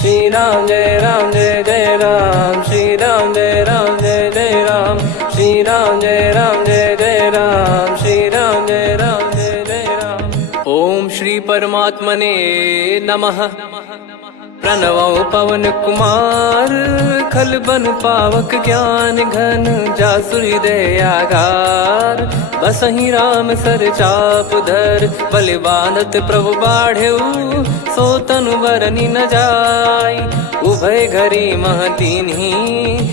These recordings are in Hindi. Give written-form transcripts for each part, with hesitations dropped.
श्री राम जय जय राम, श्री राम जय जय राम, श्री राम जय जय राम, श्री राम जय जय राम। ओम श्री परमात्मने नमः। प्रणवो पवन कुमार, खल बन पावक ज्ञान घन, जासु हृदय आगार। बसहि राम सर चाप धर, बलि बांधत प्रभु बाढ़ेऊ, सो तनु बरनि न जाय। उभय घरी महतीन्ही,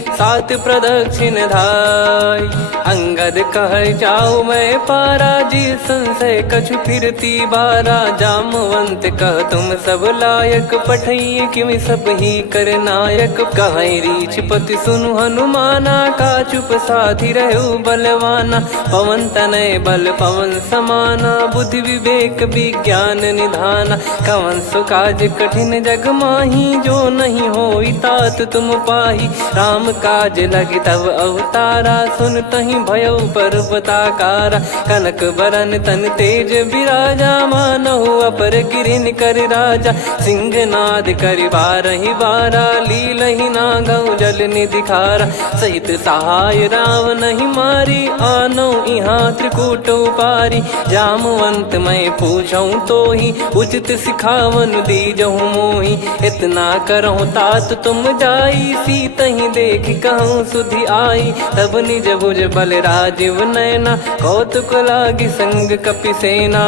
सात प्रदक्षिण धाय। अंगद कह जाऊ मैं पारा, जी संशय कछु फिरती बारा। जामवंत कह तुम सब लायक, पठई किमि सब ही कर नायक। कहीं रीछ पति सुनु हनुमाना, का चुप साधि रहु बलवाना। पवन तनय बल पवन समाना, बुद्धि विवेक विज्ञान निधाना। कवन सो काज कठिन जग माही, जो नहीं होई तात तुम पाही। राम काज लगी तब अवतारा, सुन तहि भयउ पर्वताकारा। कनक बरन तन तेज बिराजा, मानहु अपर गिरिन कर राजा। सिंहनाद करि बारहि बारा, लीलहि नागौ जल निधि खारा। सहित सहाय राम नहीं मारी, आनो इहाँ त्रिकूट उपारी। जामवंत मैं पूछऊँ तोहि, उचित सिखावन दीजहु मोहि। इतना करहु तात तुम जाई, सीतहि देख कहूँ सुधि आई। तब निज भुज बल राजीव नयना, कौतुक लागी संग कपिसेना।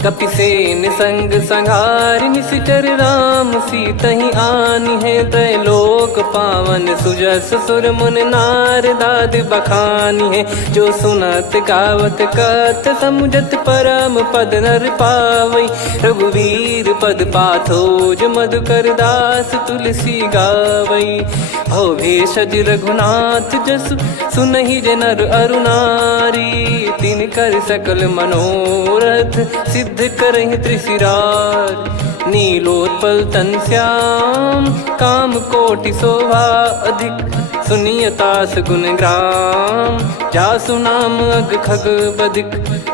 कपिसेन संग संघारि, निशिचर राम सीतहि आनी है। त्रैलोक पावन सुजस सुर मुन नार, दाद बखानी है। जो सुनत गावत कथ, समुझत परम पद नर पावई। रघुवीर पद पाथोज, मधुकर दास तुलसी गावई। भव भेषज रघुनाथ जसु, सुनहि जे नर अरु नारी। तिन कर सकल मनोरथ, सिद्ध करहि त्रिशिरार। नीलोत्पल तन श्याम, काम कोटि शोभा अधिक। सुनियतास गुण ग्राम, जासु नाम अग खग बदिक।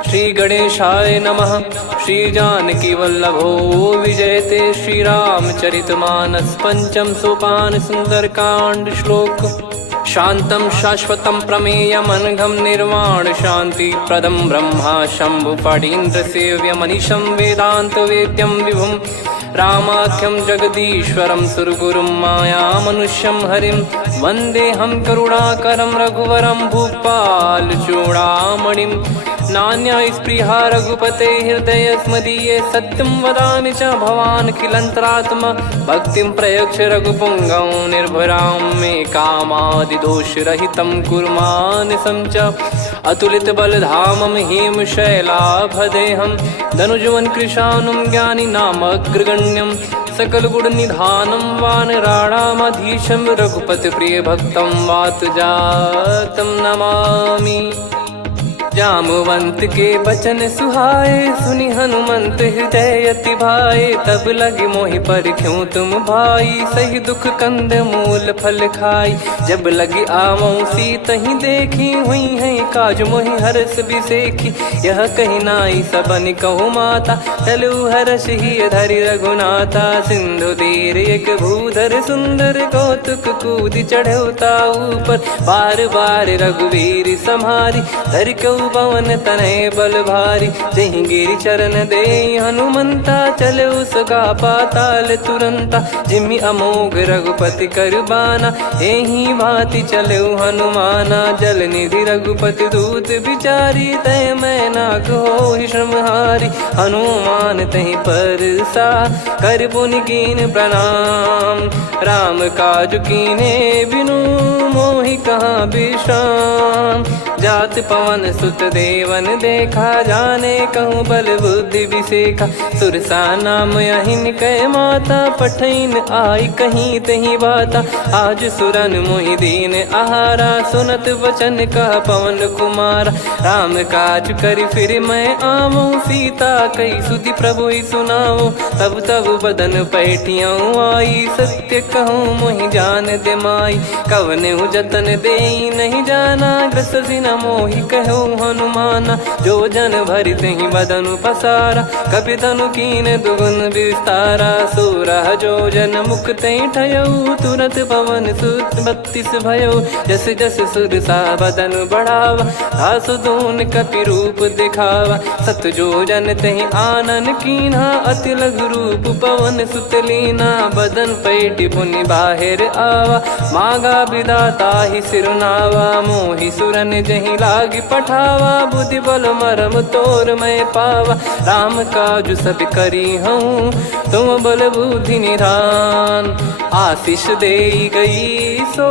श्री गणेशाय नमः। श्री जानकी वल्लभो विजयते, श्री रामचरित मानस। पंचम सोपान सुंदर कांड श्लोक। शांतं शाश्वतं प्रमेयमनघं, निर्वाण शांति प्रदं ब्रह्मा शंभु फणीन्द्र सेव्यमनिशं। वेदांत वेद्यं विभुं रामाख्यं जगदीश्वरं, सुरगुरुं माया मनुष्यं हरिं। वन्देऽहं करुणाकरं रघुवरं, भूपाल चूडामणिं। नान्या स्पृहा रघुपते हृदय स्मदीये, सत्यं वदामि च भवान् खिलन्तरात्मा। भक्तिं प्रयच्छ रघुपुङ्गं, निर्भरां मे कामादिदोषरहितं कुर्मानिसं च। अतुलित बलधामं हेमशैलाभदेहं, धनुजवन कृशानुं ज्ञानी नामग्रगण्यं। सकल गुण निधानं वानराणामधीशं, रघुपति प्रिय भक्तं वातजातं नमामि। जामवंत के बचन सुहाए, सुनि हनुमंत हृदय अति भाए। तब लगे मोहि पर क्यों तुम भाई, सही दुख कंद मूल फल खाई। जब लगे आवऊं सीतहि देखी, हुई है काज मोहि हरस बिसेखी। यह कही नाई सबन कहु माता, चलु हरष ही धरि रघुनाथा। सिंधु तीर एक भूधर सुंदर, कौतुक कूद चढ़ौता ऊपर। बार बार रघुवीर सम्हारी, धर कऊ पवन तनय बल भारी। जहि गिरि चरण दे हनुमंता, चले उसका पाताल तुरंता। जिमि अमोघ रघुपति कर बाना, एहि भांति चले हनुमाना। जल निधि रघुपति दूत बिचारी, तय मैं नाग होहि श्रमहारी। हनुमान तहि परसा, कर पुनि कीन प्रणाम। राम काज कीने बिनु, मोहि कहाँ विश्राम। जात पवन सुत देवन देखा, जाने कहूँ बल बुद्धि विसेखा। सुरसा नाम अहिन कै माता, पठैन आई कहीं तही बाता। आज सुरन मोहि दीन आहारा, सुनत वचन कह पवन कुमारा। राम काज करि फिर मैं आवऊं, सीता कई सुधि प्रभु ही सुनाओ। तब तब बदन पैठियाँ आई, सत्य कहूँ मोहि जान दे माई। कवने जतन दे नहीं जाना, ग्रसि न मोहि कहो हनुमाना। जो जन भरि तेहि बदनु पसारा, कपि तनु कीन दुगुन विस्तारा। सोरा जो जन मुख तेहि ठयऊ, तुरत पवन सुत 32 भयऊ। जस जस सुरसा बदन बढ़ावा, आसु दून कपि रूप दिखावा। सत जो जन तेहि आनन कीन्हा, अति लघु रूप पवन सुत लीना। बदन पैटि पुनि बाहिर आवा, मागा विधाता ही सिरुनावा। मोहि सुरन जहि लागी पठावा, बुद्धि बल मरम तोर मैं पावा। राम काजु सब करी हूँ, तुम बल बुद्धि निधान। आशीष देई गई सो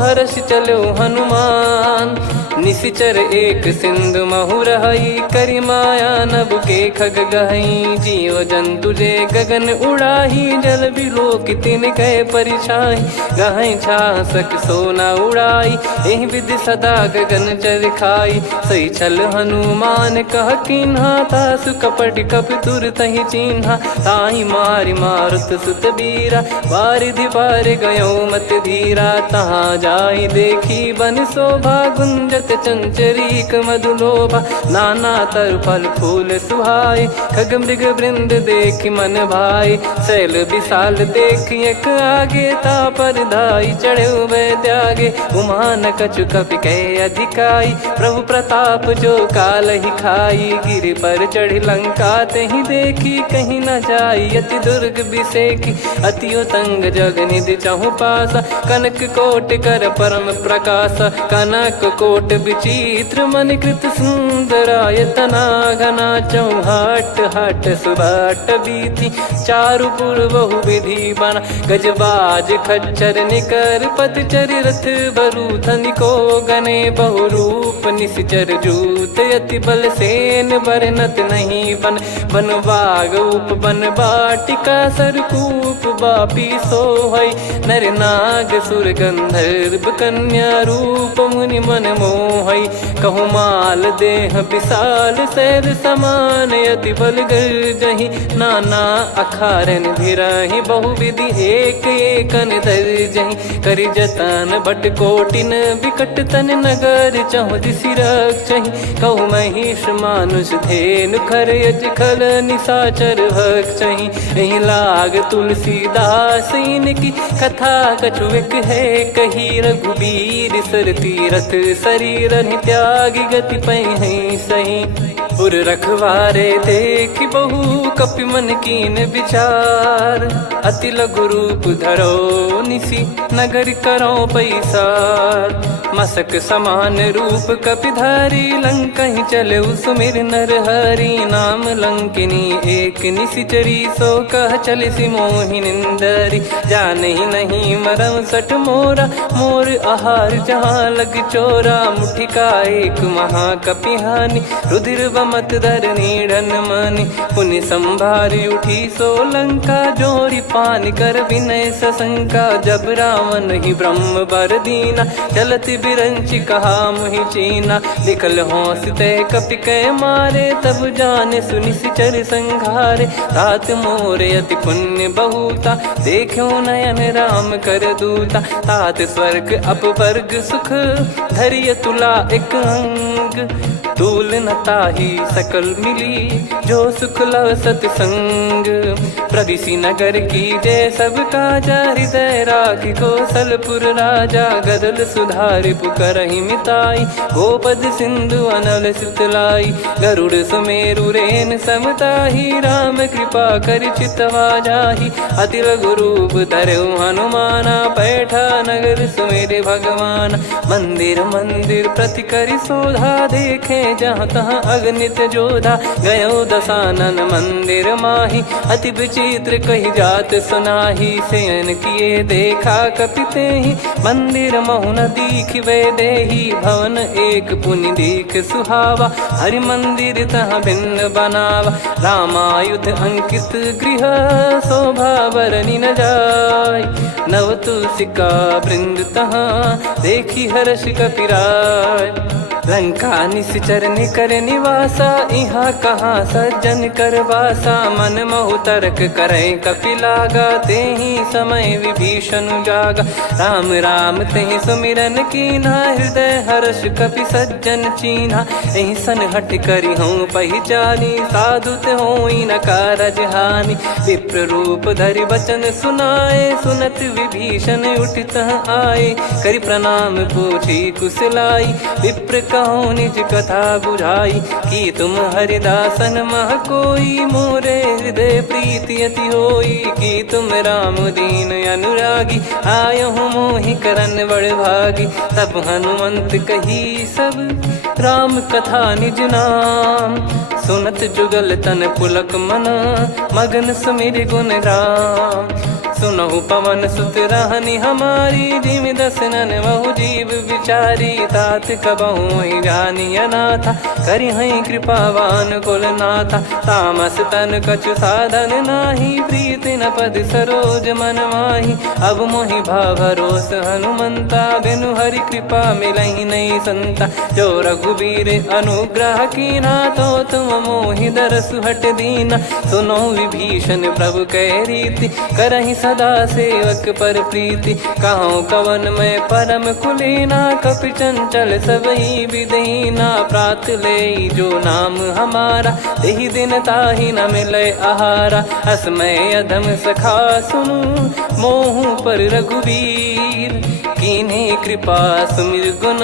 हर्ष चलो हनुमान। निशिचर एक सिंधु महु रहई, करी माया नभ के खग गहई। जीव जंतु जे गगन उड़ाही, जल बिलोक तिन कह परिछाई। गहई छासक सोना उड़ाई, एहि विधि सदा गगन चर खाई। सही छल हनुमान कह कीन्हा, तासु कपट कप तुर तहि चिन्हा। ताहि मारि मारुत सुत बीरा, वारिधि पार गयो मत धीरा। तहाँ जाई देखी बन शोभा, गुंजत चंचरीक मधुलोभा। नाना तर फल फूल सुहाए, खग मृग वृंद देख मन भाई। शैल विशाल देख एक आगे, तापर धाई चढ़े वै त्यागे। उमान कछु कपि कह अधिकाई, प्रभु प्रताप जो काल ही खाई। गिर पर चढ़ी लंका तेहि देखी, कहीं न जाई अति दुर्ग बिसेकी। अति उतंग जग निधि चहु पासा, कनक कोट कर परम प्रकाश। कनक कोट विचित्र मन कृत सुंदरायतना। घना चौहाट हाट सुबाट बीती, चारु पुर बहु विधि बना। गजबाज खच्चर निकर पतचर, रथ बरु धनिको गने। बहु रूप निशिचर जूत, अति बल सेन बरनत नहीं बन। बन बाग उप बन बाटिका, सरकूप बापी सोहई। नर नाग सुर गंधर्व कन्या, रूप मुनि मन मोहई। कहु माल देह विशाल, शैल समान अति बल गर्जहि। नाना अखारन भिरहि, बहु विधि एक एकन दर्जहि। करि जतन बट कोटिन, बिकट तन नगर चहु दिसि रक्षहि। कहु महिष मानुष धेनु, खर यज खल निशाचर भक्षहि। एहि लाग तुलसीदास इनकी, कथा कछु एक है कही। रघुबीर सर तीरथ शरीर, त्यागी गति पै सही। पुर रखवारे देख बहु, कपि मन कीन विचार। अति लघु रूप धरो निसी, नगर करो पैसार। मसक समान रूप कपि धारी, लंकहि चले सुमिर नर हरि। नाम लंकिनी एक निशिचरी, सो कह चलिसि मोहि निंदरी। जानहि नहीं मरम सठ मोरा, मोर आहार जहाँ लग चोरा। मुठिका एक महाकपिहानि, रुधिर बमत धरनी ढन मानि। पुनि संभारी उठी सो लंका, जोरी पान कर विनय सशंका। जब रावण ही ब्रह्म बर दीना, चलत बिरंचि कहा मुहि चीना। लिखल होंस ते कपि कै मारे, तब जाने सुनिशिचर संघारे। तात मोरे अति पुण्य बहुता, देखो नयन राम कर दूता। तात स्वर्ग अपवर्ग सुख, धरिय तुला एक अंग। तूल न ताहि सकल मिली, जो सुख लव सतसंग। प्रविशि नगर की जय सब काजा, हृदय राखि कौशलपुर राजा। गदल सुधारि पुकरहि मिताई, गोपद सिंधु अनल सितलाई। गरुड़ सुमेरु रेन समताहि, राम कृपा करि चितवा जाहि। अति लघु रूप धरऊ हनुमाना, पैठा नगर सुमेरे भगवान। मंदिर मंदिर प्रति करि शोधा, देखे जहाँ तहाँ अगणित जोधा। गयो दशानन मंदिर माही, अति विचित्र कही जात सुनाही। शयन किए देखा कपि तेहि, मंदिर महु न दीखिबे देहि। भवन एक पुनि दीख सुहावा, हरि मंदिर तहाँ भिन्न बनावा। रामायुध अंकित गृह, शोभा बरनि न जाय। नव तुलसी का वृंद तहाँ, देखी हर्ष कपिराय। लंका निश्चर निकर निवासा, इहा कहाँ सज्जन कर वासा। मन महु तर्क करे कपिलागा, तेहि समय विभीषण जागा। राम राम तेहि सुमिरन कीन्हा, हृदय हर्ष कपि सज्जन चीन्हा। एहि सन हट करि हूँ पहिचानी, साधु ते होई न कारज हानि। विप्र रूप धरि वचन सुनाए, सुनत विभीषण उठित आए। करि प्रणाम पूछी कुशलाई, विप्र कहो निज कथा बुझाई। कि तुम हरिदासन मह कोई, मोरे हृदय प्रीति अति होई। कि तुम राम दीन अनुरागी, आयहु मोहि करन बड़ भागी। तब हनुमंत कही सब राम कथा निज नाम, सुनत जुगल तन पुलक मना, मगन सुमिर गुण राम। सुनहु पवन सुत रहनी हमारी, जिमि दसनन महु जीव विचारी। तात कबहु ही जानी अनाथा, करि हई कृपावान कुल नाथा। तामस तन कछु साधन नाही, प्रीति न पद सरोज मन माही। अब मोहि भरोस हनुमंता, बिनु हरि कृपा मिलहि नहीं संता। जो रघुबीर अनुग्रह कीन्हा, तो तुम मोहि दरसु हट दीना। सुनो विभीषण प्रभु कह रीति, करहि सदा सेवक पर प्रीति। कहूँ कवन में परम कुलीना, कपि चंचल सबही विदहीना। प्रात ले जो नाम हमारा, तेहि दिन ताहि न मिले आहारा। असमय अधम सखा सुनु, मोहु पर रघुवीर। कीन्हे कृपा सुमिर गुण,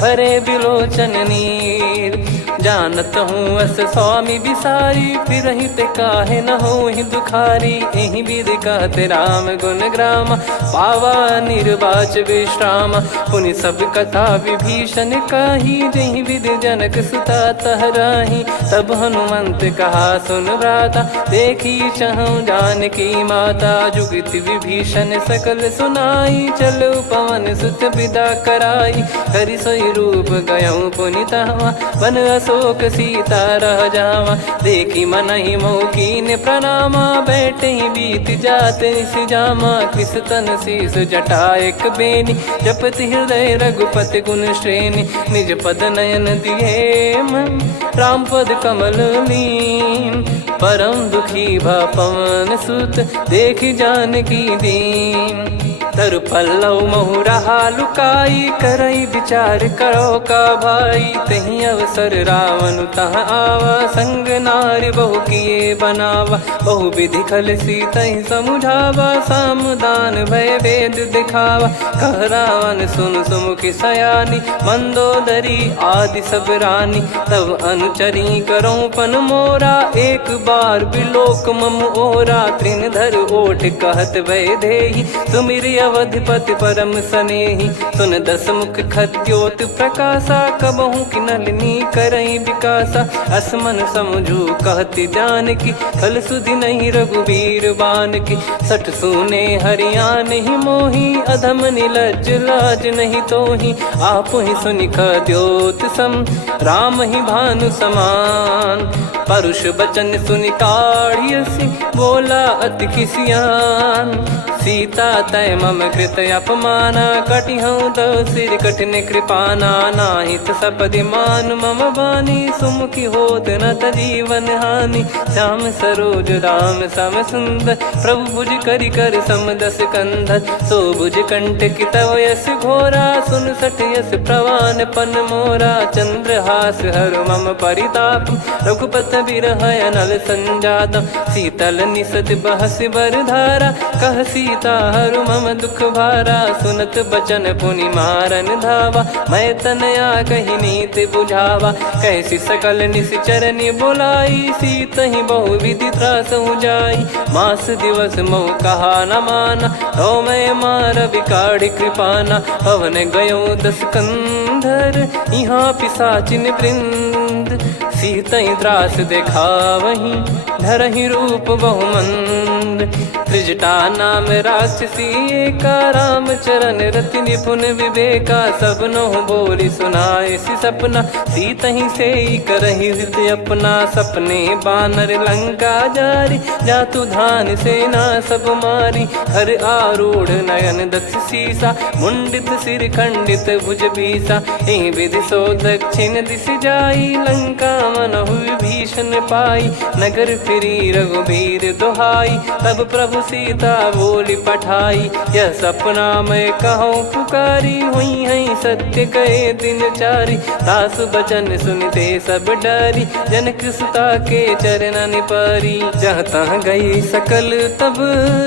भरे बिलोचन नीर। जानत हूँ अस स्वामी बिसारी, फिरहि ते काहे न होहि दुखारी। एहि विधि कहते राम गुण ग्राम, पावा निर्वाच विश्राम। पुनि सब कथा विभीषण काही, जहि विधि जनक सुता तहराही। तब हनुमंत कहा सुन भ्राता, देखी चहु जानकी माता। जुगति विभीषण सकल सुनाई, चलो पवन सुत विदा कराई। करि सोई रूप गयऊँ पुनि तहवा, वन अशोक सीता रह जावा। देखी मनहि मोह कीन्ह प्रणामा, बैठे ही बीत जात निस जामा। कृस तन शीस जटा एक बेनी, जपति हृदय रघुपति गुण श्रेणी। निज पद नयन दिए मन, राम पद कमल लीन। परम दुखी भा पवन सुत, देखि जानकी दीन। तरु पल्लव महु रहा लुकाई, करई विचार करो का भाई। तहि अवसर रावण तह आवा, संग नारी बहु किए बनावा। बहु विधि खल सीतहि समुझावा, सामदान भय वेद दिखावा। कह रावण सुन सुमुखि सयानी, मंदोदरी आदि सब रानी। तब अनुचरी करो पन मोरा, एक बार बिलोक मम ओरा। तृण धर ओठ कहत भय देहि, सुमिर अवधिपति परम सनेहि। सुन दस मुख खद्योत प्रकाशा, कबहु कि नलिनी करई विकासा। असमन समझू कहति जानकी, खल सुधि नहीं रघुवीर बानकी। सठ सुने हरियाण ही मोही, अधम निलज्ज लाज नहीं तोही। आप ही सुनि खद्योत सम, राम ही भानु समान। परुष बचन सुनि काढ़ियसि, बोला अति किसियान। सीता तय मम कृत अपमाना, कटिहऊँ तो सिर कठिन कृपाना। नाहित सपदि मान मम बानी, सुमुखी होत न जीवन हानि। श्याम सरोज राम सम सुंदर, प्रभु भुज करि कर सम दस कंधर। सो भुज कंठ की तव यस घोरा, सुन सठ यस प्रवान पन मोरा। चंद्रहास हर मम परिताप, रघुपत बिरह अनल संजात। शीतल निसत बहस बर धारा, कह सीता हरु मम दुख भारा। सुनत बचन पुनि मारन धावा, मैं तनया कही नीति बुझावा। कैसी सकल निश्चरनि बुलाई, सीतहि बहु विधि त्रासहु जाई। मास दिवस मोह कहा न माना, तो मैं मार बिकाढ़ि कृपाना। पवन गयो दस कंधर, यहाँ पिशाचिन वृंद। मंद, सीतई त्रास देखावहीं धरहि रूप बहुमंद। त्रिजटा नाम राक्षसी एका, राम चरण रति निपुण विवेका। सबनो बोली सुनाए सि सपना, सीतहि से करहि हृत अपना। सपने बानर लंका जारी, जातु धान सेना सब मारी। हर आरूढ़ नयन दक्ष सीसा, मुंडित सिर खंडित भुज बीसा। ए विधि सो दक्षिण दिश जाई, लंका मनहु भीषण पाई। नगर फिरी रघुबीर दुहाई, तब प्रभु सीता बोली पठाई। यह सपना मैं कहूँ पुकारी, हुई है सत्य कहे दिन चारी। दास बचन सुनते सब डरी, जनक सुता के चरण परी। जहाँ तहाँ गई सकल तब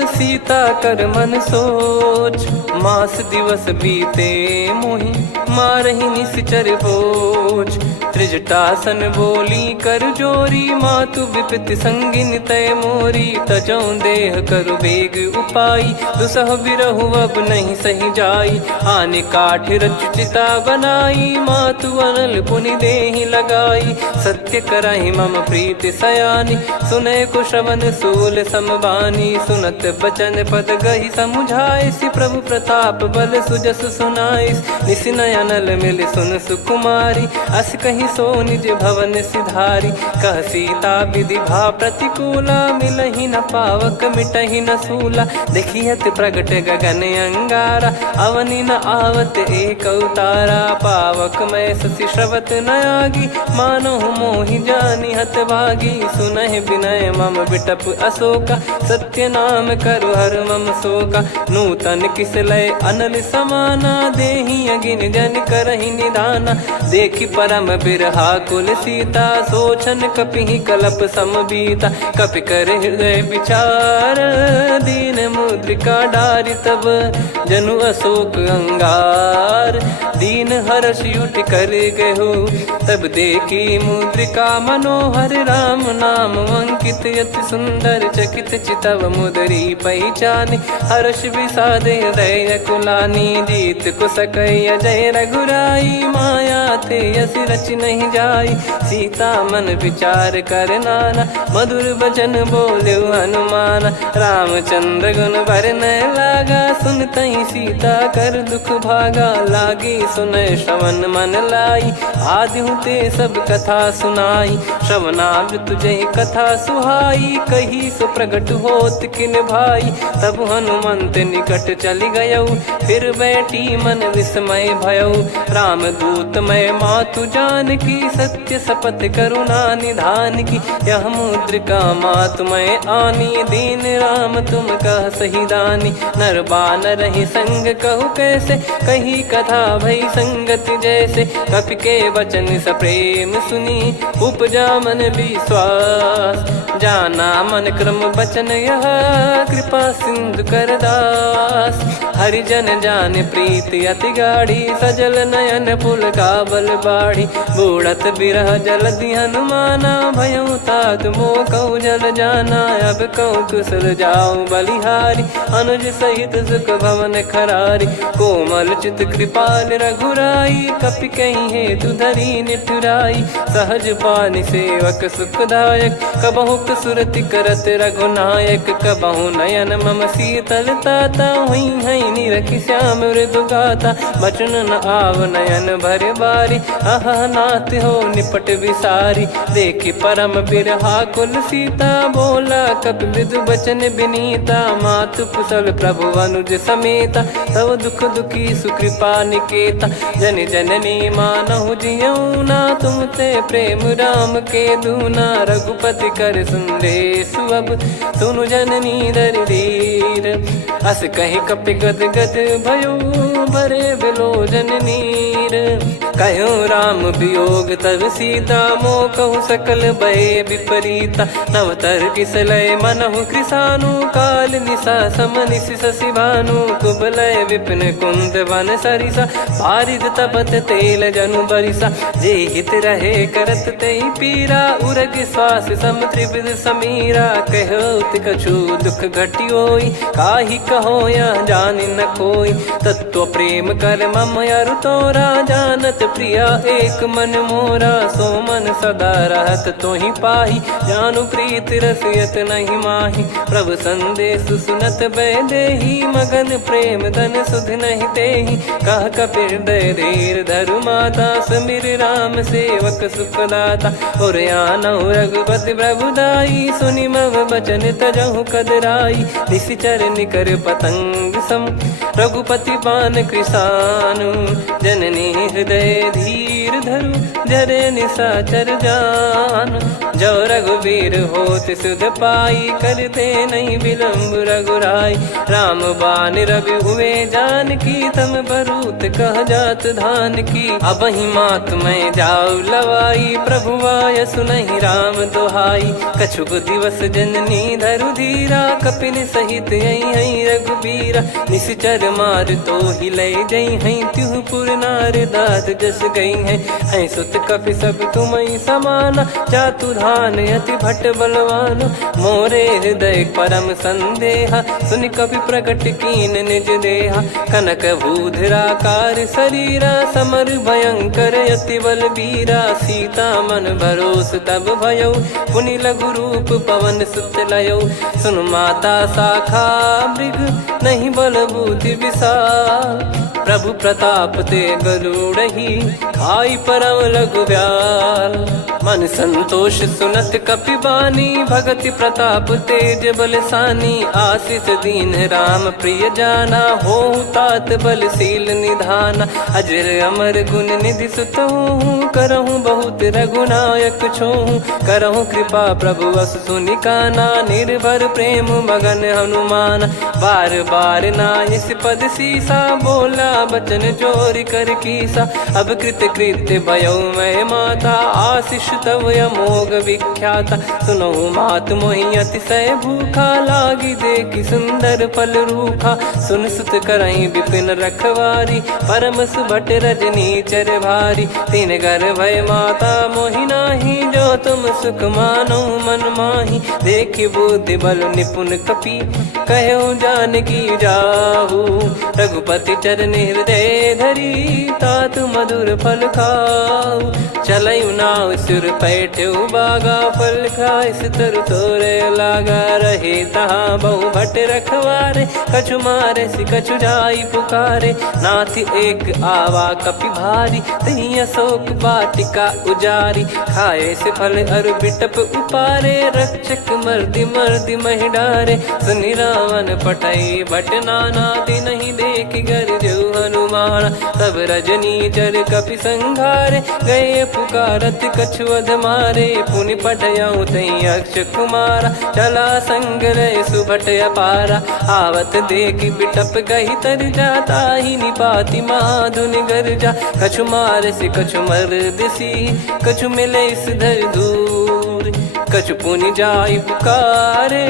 सीता कर मन सोच। मास दिवस बीते मोहि मारहि निश्चर बोझ। त्रिजटासन बोली कर जोरी, मातु विपत्ति संगिन तय मोरी। तजौ देह करु बेग उपाई, दुसह बिरहु अब नहीं सही जाई। आने काठ रचिता बनाई, मातु अनल पुनि देहि लगाई। सत्य करहि मम प्रीति सयानी, सुनय को श्रवण सूल समबानी। सुनत बचन पद गहि समुझाए, सि प्रभु प्रताप बल सुजस सुनाइस। निस नयनल मिल सुन सुकुमारी, अस कहि सो निज भवन सिधारी। कह सीता विधि भा प्रतिकूला, मिलहि न पावक मिटहि न सूला। देखियत प्रगट गगन अंगारा, अवनि न आवत एक अवतारा। पावक मैं शशि श्रवत न आगी, मानो मोहि जानि हत भागी। सुनहि विनय मम बिटप अशोका, सत्य नाम करु हर मम शोका। नूतन किस लय अनल समाना, देहि अगिन जन करहि निदाना। देखि परम बिरहा कुल सीता, सोचन कपिहि कलप समबीता। कपि कर हृदय विचार, दीन मुद्रिका डारि तब जनु अशोक अंगार। दीन हर्ष उठ कर गहु, तब देखी मुद्रिका मनोहर। राम नाम अंकित अति सुंदर, चकित चितव मुदरी पहचान। हर्ष विषाद हृदय कुलानी, जीत को सकय जय रघुराई। माया थे यस रच नहीं जाई, सीता मन विचार कर नाना। मधुर बचन बोले हनुमान, रामचंद्र गुण बरनै लागा। सुनतहि सीता कर दुख भागा, लागी सुनय श्रवण मन लाई। आदिहु ते सब कथा सुनाई, श्रवणामृत जय कथा सुहाई। कही सो प्रगट होत किन भाई, तब हनुमंत निकट चली गयौ। फिर बैठी मन विस्मय भयौ, राम दूत मैं मातु जानकी। सत्य शपथ करुणा निधान की, यह मुद्रिका मातु मैं आनी। दीन राम तुम कह सही दानी, नर बानर ही संग कहु कैसे। कही कथा भई संगति जैसे, कपि के वचन सप्रेम सुनी। उपजा मन विश्वास, जाना मन क्रम बचन यह। कृपा सिंधु कर दास, हरिजन जान प्रीति अति गाढ़ी। सजल नयन पुल काबल बाढ़ी, बूढ़त बिरह जल दी हनुमाना। भयउ तात मोह कहु जल जाना, अब कहु कुशल जाऊं बलिहारी। अनुज सहित सुख भवन खरारी, कोमल चित कृपाल रघुराई। कपि कहीं हेतु धरी निठुराई, सहज पानि सेवक सुखदायक। कबहु सुरति करत रघुनायक, कबहु नयन मम शीतल ताता। हुई है निरखि श्याम मृदु गाता, बचन न आव नयन भर बारी। आहा नाथ हो निपट विसारी, देखि परम बिरहा कुल सीता। बोला कपि मृदु बचन बिनीता, मातु कुशल प्रभु अनुज समेता। तव दुख दुखी सुकृपा निकेता, जन जननी मानहु जियऊ ना। तुम ते प्रेम राम के दूना, रघुपति कर संदेश अब सुनु जननी दर धीर। अस कहि कपि गद गद भयो, भरे बिलोचन नीर। कहो राम वियोग तब सीता, मोह कहु सकल भय विपरीता। नवतर किसलय मनहु कृसानु, काल निशा समनिशि शशि भानु। कुबलय विपिन कुंद वन सरिसा, पारिद तपत तेल जनु बरिसा। जे हित रहे करत तेहि पीरा, उरग श्वास सम त्रिविध समीरा। कहो कछु दुख घटियोई, काहि कहो या जान न कोई। तत्व प्रेम कर मम अरु तोरा, जानत प्रिया एक मन मोरा। सो मन सदा रहत तो ही पाही, जानु प्रीत रसियत नहीं माही। प्रभु संदेश सुनत बैदेही, मगन प्रेम धन सुध नहीं तेही। कह कपिर दय धीर धरु माता, समिर राम सेवक सुखदाता। और आनौ रघुपति प्रभुदाई, सुनि मव बचन तजहु कदराई। निशिचर निकर पतंग सम, रघुपति पान कृसानु। जननी हृदय धीर धरु, जरे निशाचर जान। जो रघुवीर होत सुध पाई, करते नहीं विलम्ब रघुराई। राम बान रवि हुए जानकी, तम बरूत कह जात धान की। अब ही मात मैं जाऊ लवाई, प्रभु आय सुनहि राम दोहाई। कछुक दिवस जननी धरु धीरा, कपिन सहित यही रघुबीरा। निशिचर मार तो ही ले जई हैं, त्युह पुर नार दाद जस गई हैं। सुत कपि सब तुमहि समाना, जातु धान अति भट बलवान। मोरे हृदय परम संदेहा, सुनि कपि प्रकट कीन निज देहा। कनक भूधराकार शरीरा, समर भयंकर अति बलबीरा। सीता मन भरोस तब भयउ, पुनि लघु रूप पवन सुत लयउ। सुन माता शाखा मृग, नहीं बल बुद्धि विशाल। प्रभु प्रताप ते गरुड़ही, खाई परम लघु ब्याल। मन संतोष सुनत कपि बानी, भगति प्रताप तेज बलसानी। आशीष दीन राम प्रिय जाना, होहु तात बलशील निधाना। अजर अमर गुण निधि सुतहु, करहु बहुत रघुनायक छोहु। करहु कृपा प्रभु अस सुनि काना, निर्भर प्रेम मगन हनुमान। बार बार नायस पद सीसा, बोला बचन चोरी कर कीसा। अब कृत कृत्य भयउ मैं माता, आशीष तव अमोघ विख्याता। सुनहु मात मोहि अतिशय भूखा, लागी देखि सुंदर फल रूखा। सुन सुत करहि विपिन रखवारी, परम सुभट रजनी चर भारी। तीन घर भय माता मोहि नाही, जो तुम सुख मानो मन माही। देखि बुद्धि बल निपुण कपि, कहु जानकी जाहु। रघुपति चरण हृदय धरी, तात मधुर फल खाऊ। चलयु नाव सुर पैठ्यु बागा, फल खाइस तरु तोरे लागा। रहे तहाँ बहु भट रखवारे, कछु मारे सि कछु जाई पुकारे। नाथ एक आवा कपि भारी, तही अशोक वाटिका उजारी। खाए से फल अरु बिटप उपारे, रक्षक मर्दि मर्दि महि डारे। सुनि रावण पटई भट नाना, तिनहि देखि गरजु हनुमान। तब रजनी चर कपि संघारे, गए पुकारत कछु अध मारे। पुनि पटयउ तई अक्ष कुमारा, चला संग रहे सुभट अपारा। आवत देखि बिटप गही तर जाता, ही निपाति महाधुनि गर्जा। कछु मार से कछु मर्दिसी, कछु मिले इस धर दूर। कछु पुनि जाई पुकारे,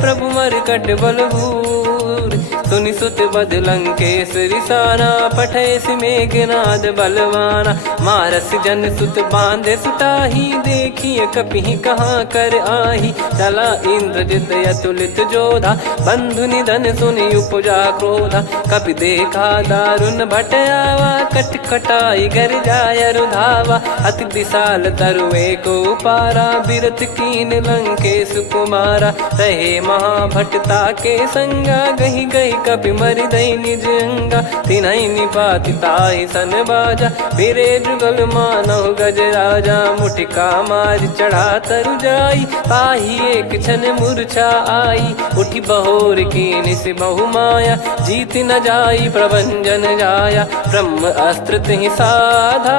प्रभु मरकट बलभूर। सुनि सुत बद लंकेश्वरी साना, पठय मेघनाद बलवाना। मारस जन सुत बांधे सुताही, देखिए कपि कहाँ कर आही। चला इंद्रजित अतुलित जोधा, बंधु निधन सुनि उपजा क्रोधा। कपि देखा दारुण भट आवा, कट कटाई गर जाय रुधावा। अति विशाल तरुए को पारा, बिरत कीन लंकेश कुमारा। रहे महाभटता के संगा, गही गही कपि मरि दई निज अंगा। तिन्हि निपाति ताहि सन बाजा, फिरे जुगल मानव गज राजा। मुटिका मार चढ़ा तरु जाई, ताहि एक क्षण मूर्छा आई। उठि बहोर कीन से बहु माया, जीत न जाई प्रभंजन जाया। ब्रह्म अस्त्र तिहि साधा,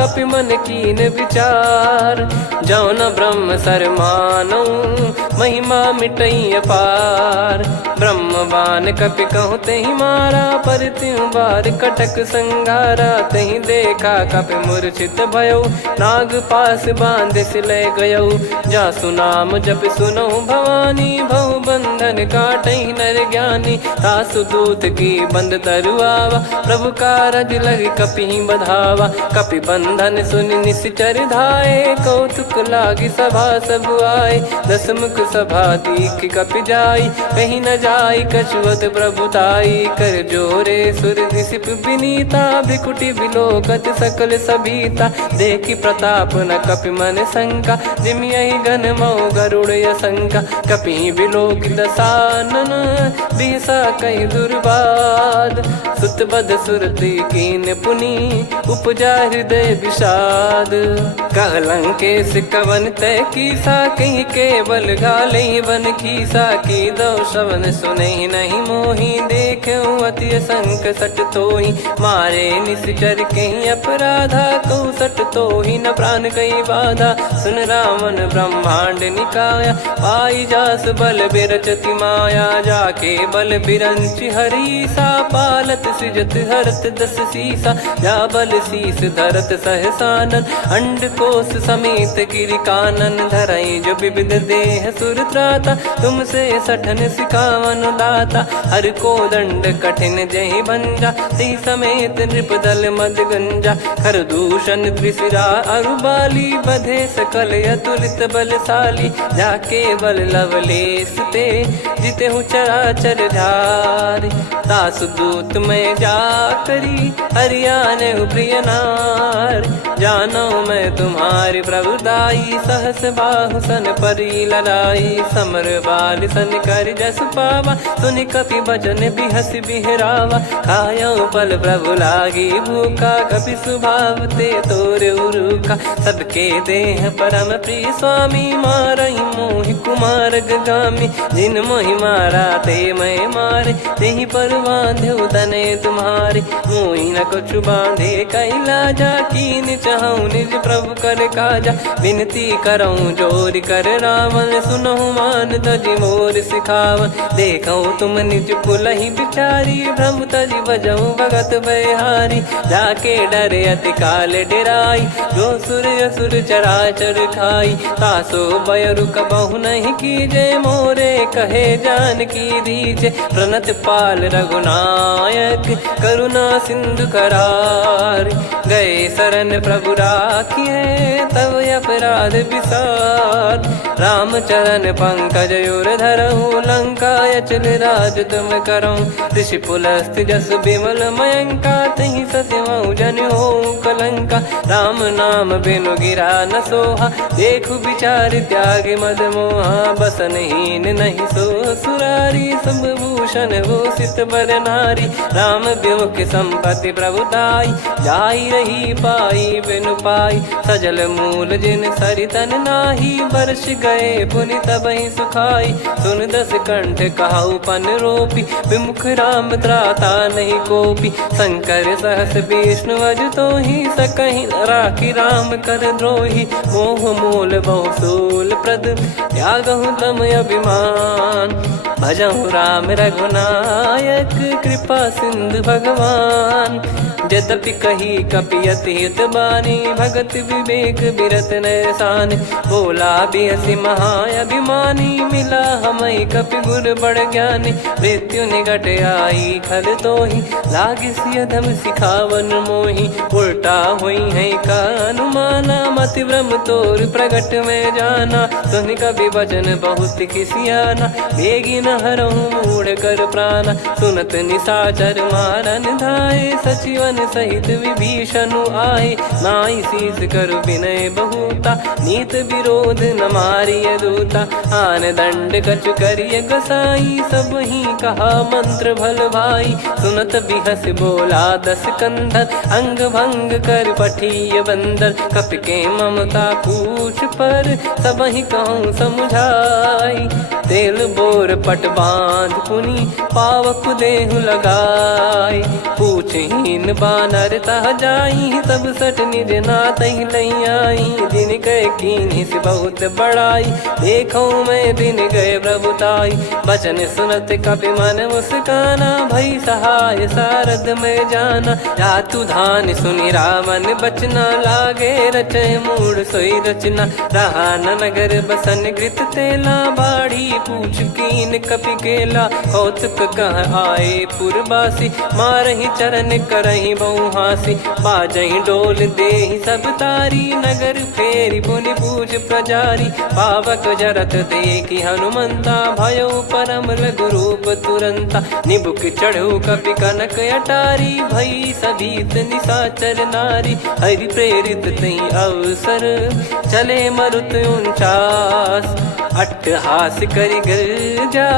कपि मन कीन विचार। जौ न ब्रह्म सर मानौ, महिमा मिटई अपार। ब्रह्म बान कपि कहु तहि मारा, पर त्यों बार कटक संगारा। तहि देखा कपि मूर्छित भयउ, नाग पास बांध सिले गयउ। जासु नाम जप सुनहु भवानी, भव बंधन काटहि नर ज्ञानी। तासु दूत की बंद तरुआवा, प्रभु कारज लग कपि बधावा। कपि बंधन सुनि निश्चर धाये, कौतुक लागी सभा सब आए। दस मुख सभा दीख कपि जाई, कहीं न जाई कछुवत प्रभुताई। कर जोरे सुर दिसिप विनीता, भ्रिकुटि बिलोकत सकल सबीता। देखि प्रताप न कपि मन शंका, जिमियहि गन मऊ गरुड़ असंका। कपि बिलोक दसानन, बिहसा कहि दुर्वाद। सुत बध सुरति कीन पुनि, उपजा हृदय विषाद। कहलंकेश कवन तय कीसा, कहीं केवल गाले बन खीसा। की दो श्रवण सुने नहीं मोही, देखे अति संक सट तोही। मारे निश्चर कहीं अपराधा, कहूँ सट तोही न प्राण कहीं बाधा। सुन रावण ब्रह्मांड निकाया, पाई जास बल बिरचति माया। जाके बल बिरंच हरीसा, पालत सृजत हरत दस सीसा। जा बल शीस धरत सहसानन, अंड कोश समेत गिरि कानन। धरई जो विविध देह सुर त्राता, तुमसे सठन सिखावन दाता। हर को दंड कठिन जहि भंजा, ती समेत नृप दल मद गंजा। खर दूषण त्रिशिरा अरुबाली, बधे सकल अतुलित बलशाली। जाके बल लवलेस ते, जिते हूँ चराचर धारी। दास दूत में जा करी, हरियाने प्रिय नार। जानो मैं तुम्हारी प्रभुताई, सहस बाहु सन परी लड़ाई। समर बाल सन कर जस पावा, सुनि कपि भजन बिहस बिहरावा। खायो पल प्रभु लागी भूखा, कपि स्वभाव ते तोर उरुखा। सबके देह परम प्रिय स्वामी, मारई मोहि कुमार गगामी। जिन मोहि मारा ते मैं मारे, तेहि पर बांधो तने तुम्हारे। मोहि न कुछ बांधे कैलाजा, कीन चाहूँ निज प्रभु कर काजा। विनती करऊँ जोर कर रावण, सुनहु मान तजि मोर सिखावन। देखऊँ तुम निज पुलहि बिचारी, भ्रम तजि बजऊँ भगत बहारी। जाके डरे अति काल डेराई, जो सुर असुर चराचर खाई। तासो बयरु कबहु नहीं कीजे, मोरे कहे जान की दीजे। प्रणत पाल रघुनायक, करुणा सिंधु करार। गए शरण प्रभु राखिए, तब अपराध विसार। राम चरण पंकज उर धरऊँ, लंका अचल राज तुम करऊँ। ऋषि पुलस्त जस विमल मयंका, तहि सत्यमऊ जन हो कलंका। राम नाम बिनु गिरा न सोहा, देखु विचार त्याग मद मोहा। बसनहीन नहीं सो सुरारी, सब भूषण भूषित बर नारी। राम विमुख संपत्ति प्रभुताई, जाई रही पाई बिनु पाई। सजल मूल जिन सरितन नाही, वर्ष गए पुनि तबहि सुखाई। सुन दस कंठ कहाऊ पन रोपी, विमुख राम त्राता नहीं कोपी। शंकर सहस विष्णु अज तोहि, सकहि न राखी राम कर द्रोही। मोह मूल बहु सूल प्रद, त्यागहु तम अभिमान। भजहु राम रघुनायक, कृपा सिंधु भगवान। यद्यपि कही कपियति हित बानी, भगत विवेक बिरत नैसान। बोला बिहसि महाअभिमानी, मिला हमई कपि गुर बड़ ज्ञानी। मृत्यु निकट आई खल तोहि, लागिसि अधम सिखावन मोहि। उल्टा हुई है का अनुमाना, मति भ्रम तोर प्रगट में जाना। सुन कवि वचन बहुत खिसियाना, बेगी न हरहु मूढ़ कर प्राणा। सुनत निशाचर मारन धाये, सचिवन सहित विभीषणु आए। नाई शीस कर विनय बहुता, नीत विरोध न मारिय दूता। आन दंड कछु करिय गसाई, सब ही कहा मंत्र भल भाई। सुनत बिहस बोला दस कंधर, अंग भंग कर पठिय बंदर। कपि के ममता पूछ पर, सब ही कहूँ समुझाई। तेल बोर पट बांध पुनि, पावक देहु लगाई। पूछहीन बानर तह जाई, सब सट निज नातहि लई आई। दिन गए कीन्ही से बहुत बड़ाई, देखो मैं दिन गए प्रभुताई। बचन सुनत कपि मन मुस्काना, भई सहाय सारद में जाना। जातु धान सुनि रावण बचना, लागे रचय मूढ़ सोई रचना। रहा न नगर बसन घृत तेला, बाढ़ी पूछ कीन कपि केला कौतुक कह आए पुरबासी मारही चरण करही बहु हासी बाजही डोल देहि सब तारी नगर फेरी पुनि पूज प्रजारी पावक जरत देखी हनुमंता भयो परम लघु रूप तुरंता निबुक चढ़ू कपि कनक अटारी भई सभीत निशाचर नारी हरि प्रेरित तई अवसर चले मरुत 49 अट्टहास करि गिरजा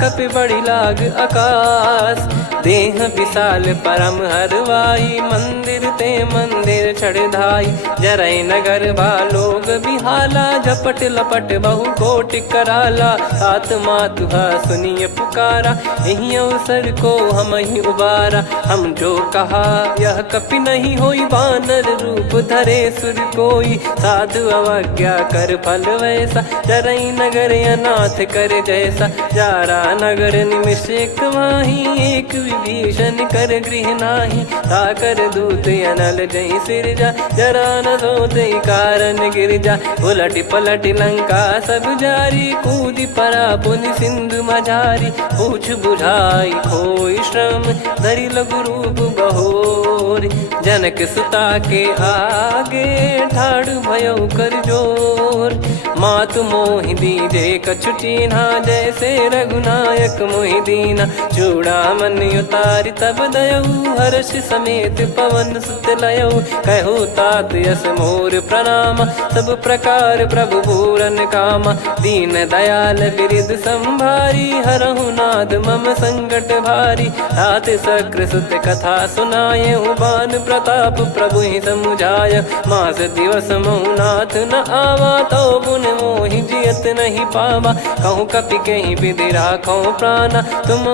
कपि बड़ी लाग आकाश देह विशाल परम हरवाई मंदिर ते मंदिर चढ़ाई जरई नगर बालोग बिहाला झपट लपट बहु कोट कराला सात मातुहा सुनिय पुकारा यही अवसर को हम ही उबारा हम जो कहा यह कपि नहीं होई बानर रूप धरे सुर कोई साधु अवज्ञा कर फल वैसा जरई नगर अनाथ कर जैसा जारा नगर निमिष एक माही एक विभीषण कर गृह नाही ताकर दूत अनल जय सिरजा जरा न सोते कारण गिरजा उलट पलट लंका सब जारी कूदी परा पुनि सिंधु मझारी पूछ बुझाई खोई श्रम धरि लघु रूप बहोरी जनक सुता के आगे ठाड़ भयो कर जोर मातु मोहि दीजे कछु चीन्हा जैसे रघुनायक मोहि दीना चूड़ामन उतारि तब दयऊ हर्ष समेत पवन सुत लयऊ कहु तात यस मोर प्रणाम सब प्रकार प्रभु पूरन कामा दीन दयाल बिरिद संभारी हरहु नाद मम संकट भारी तात सक्र सुत कथा सुनाये बान प्रताप प्रभु ही समुझाय मास दिवस महु नाथ न आवा तो पुन मोहि जियत नहीं पावा कहूँ कपि कहीं विधि राखो प्राणा तुम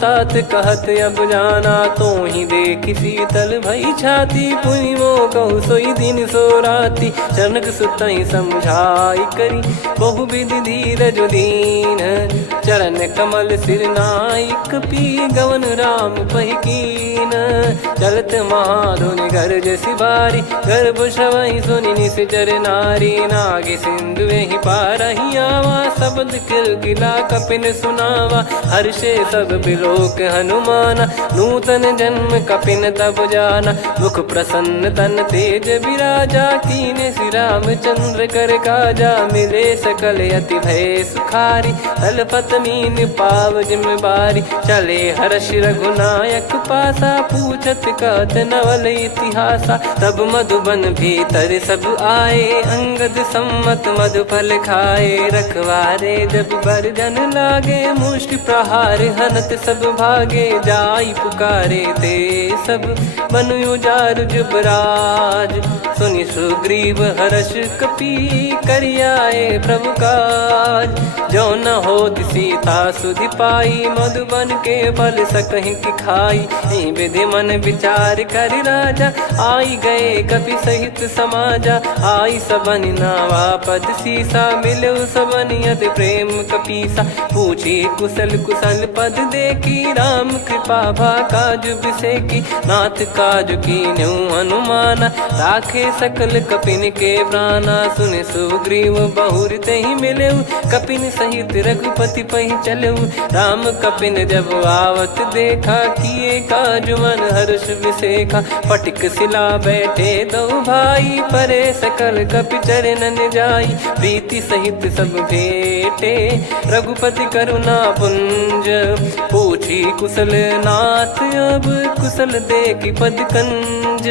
तात कहत अब जाना तो ही देख शीतल भई छाती पुनि मो कहु सोई दिन सो राती जनक सुतई समझाई करी बहु विधि धीरज दीन चरण कमल सिर नाइक पी गवन राम पहिकीन चलत महाधुनि गर्ज सिबारी गर्भ श्रवहि सुनि निश्चर नारी नागे सिंधु ही पारही आवा शब्द किलकिला कपिन सुनावा हर्षे सब बिलोक हनुमाना नूतन जन्म कपिन तब जाना मुख प्रसन्न तन तेज विराजा कीने श्री रामचंद्र कर काजा मिले सकल अति भय सुखारी तलपत मीन पाव जिम्मेवारी चले हर्ष रघुनायक पासा पूछत कहत नवल इतिहासा तब मधुबन भीतर सब आए अंगद सम्मत मधुफल खाए रखवारे जब बरजन लागे मुष्टि प्रहार हनत सब भागे जाई पुकारे ते सब मनु उजार जुबराज सुनि सुग्रीव हर्ष कपि करियाए प्रभु काज जो न हो सीता सुधि पाई मधुबन के फल सकहि की खाई विधि मन विचार कर राजा आई गए कपि सहित समाजा आई सबन नावा पद सीसा मिलो सबनियत प्रेम कपीसा पूछी कुशल कुशल पद देखी राम कृपा भा काज बिसेकी नाथ काज की न्यू हनुमाना राखे सकल कपिन के प्राणा सुन सुग्रीव बहुर ते ही मिले कपिन सहित रघुपति पही चले राम कपिन जब आवत देखा किए काज मन हर्ष विसेखा पटिक सिला बैठे दो भाई परे सकल कपि चरणन जाई प्रीति सहित सब भेटे रघुपति करुणा पुंज पूछी कुशल नाथ अब कुशल देखी पद कंज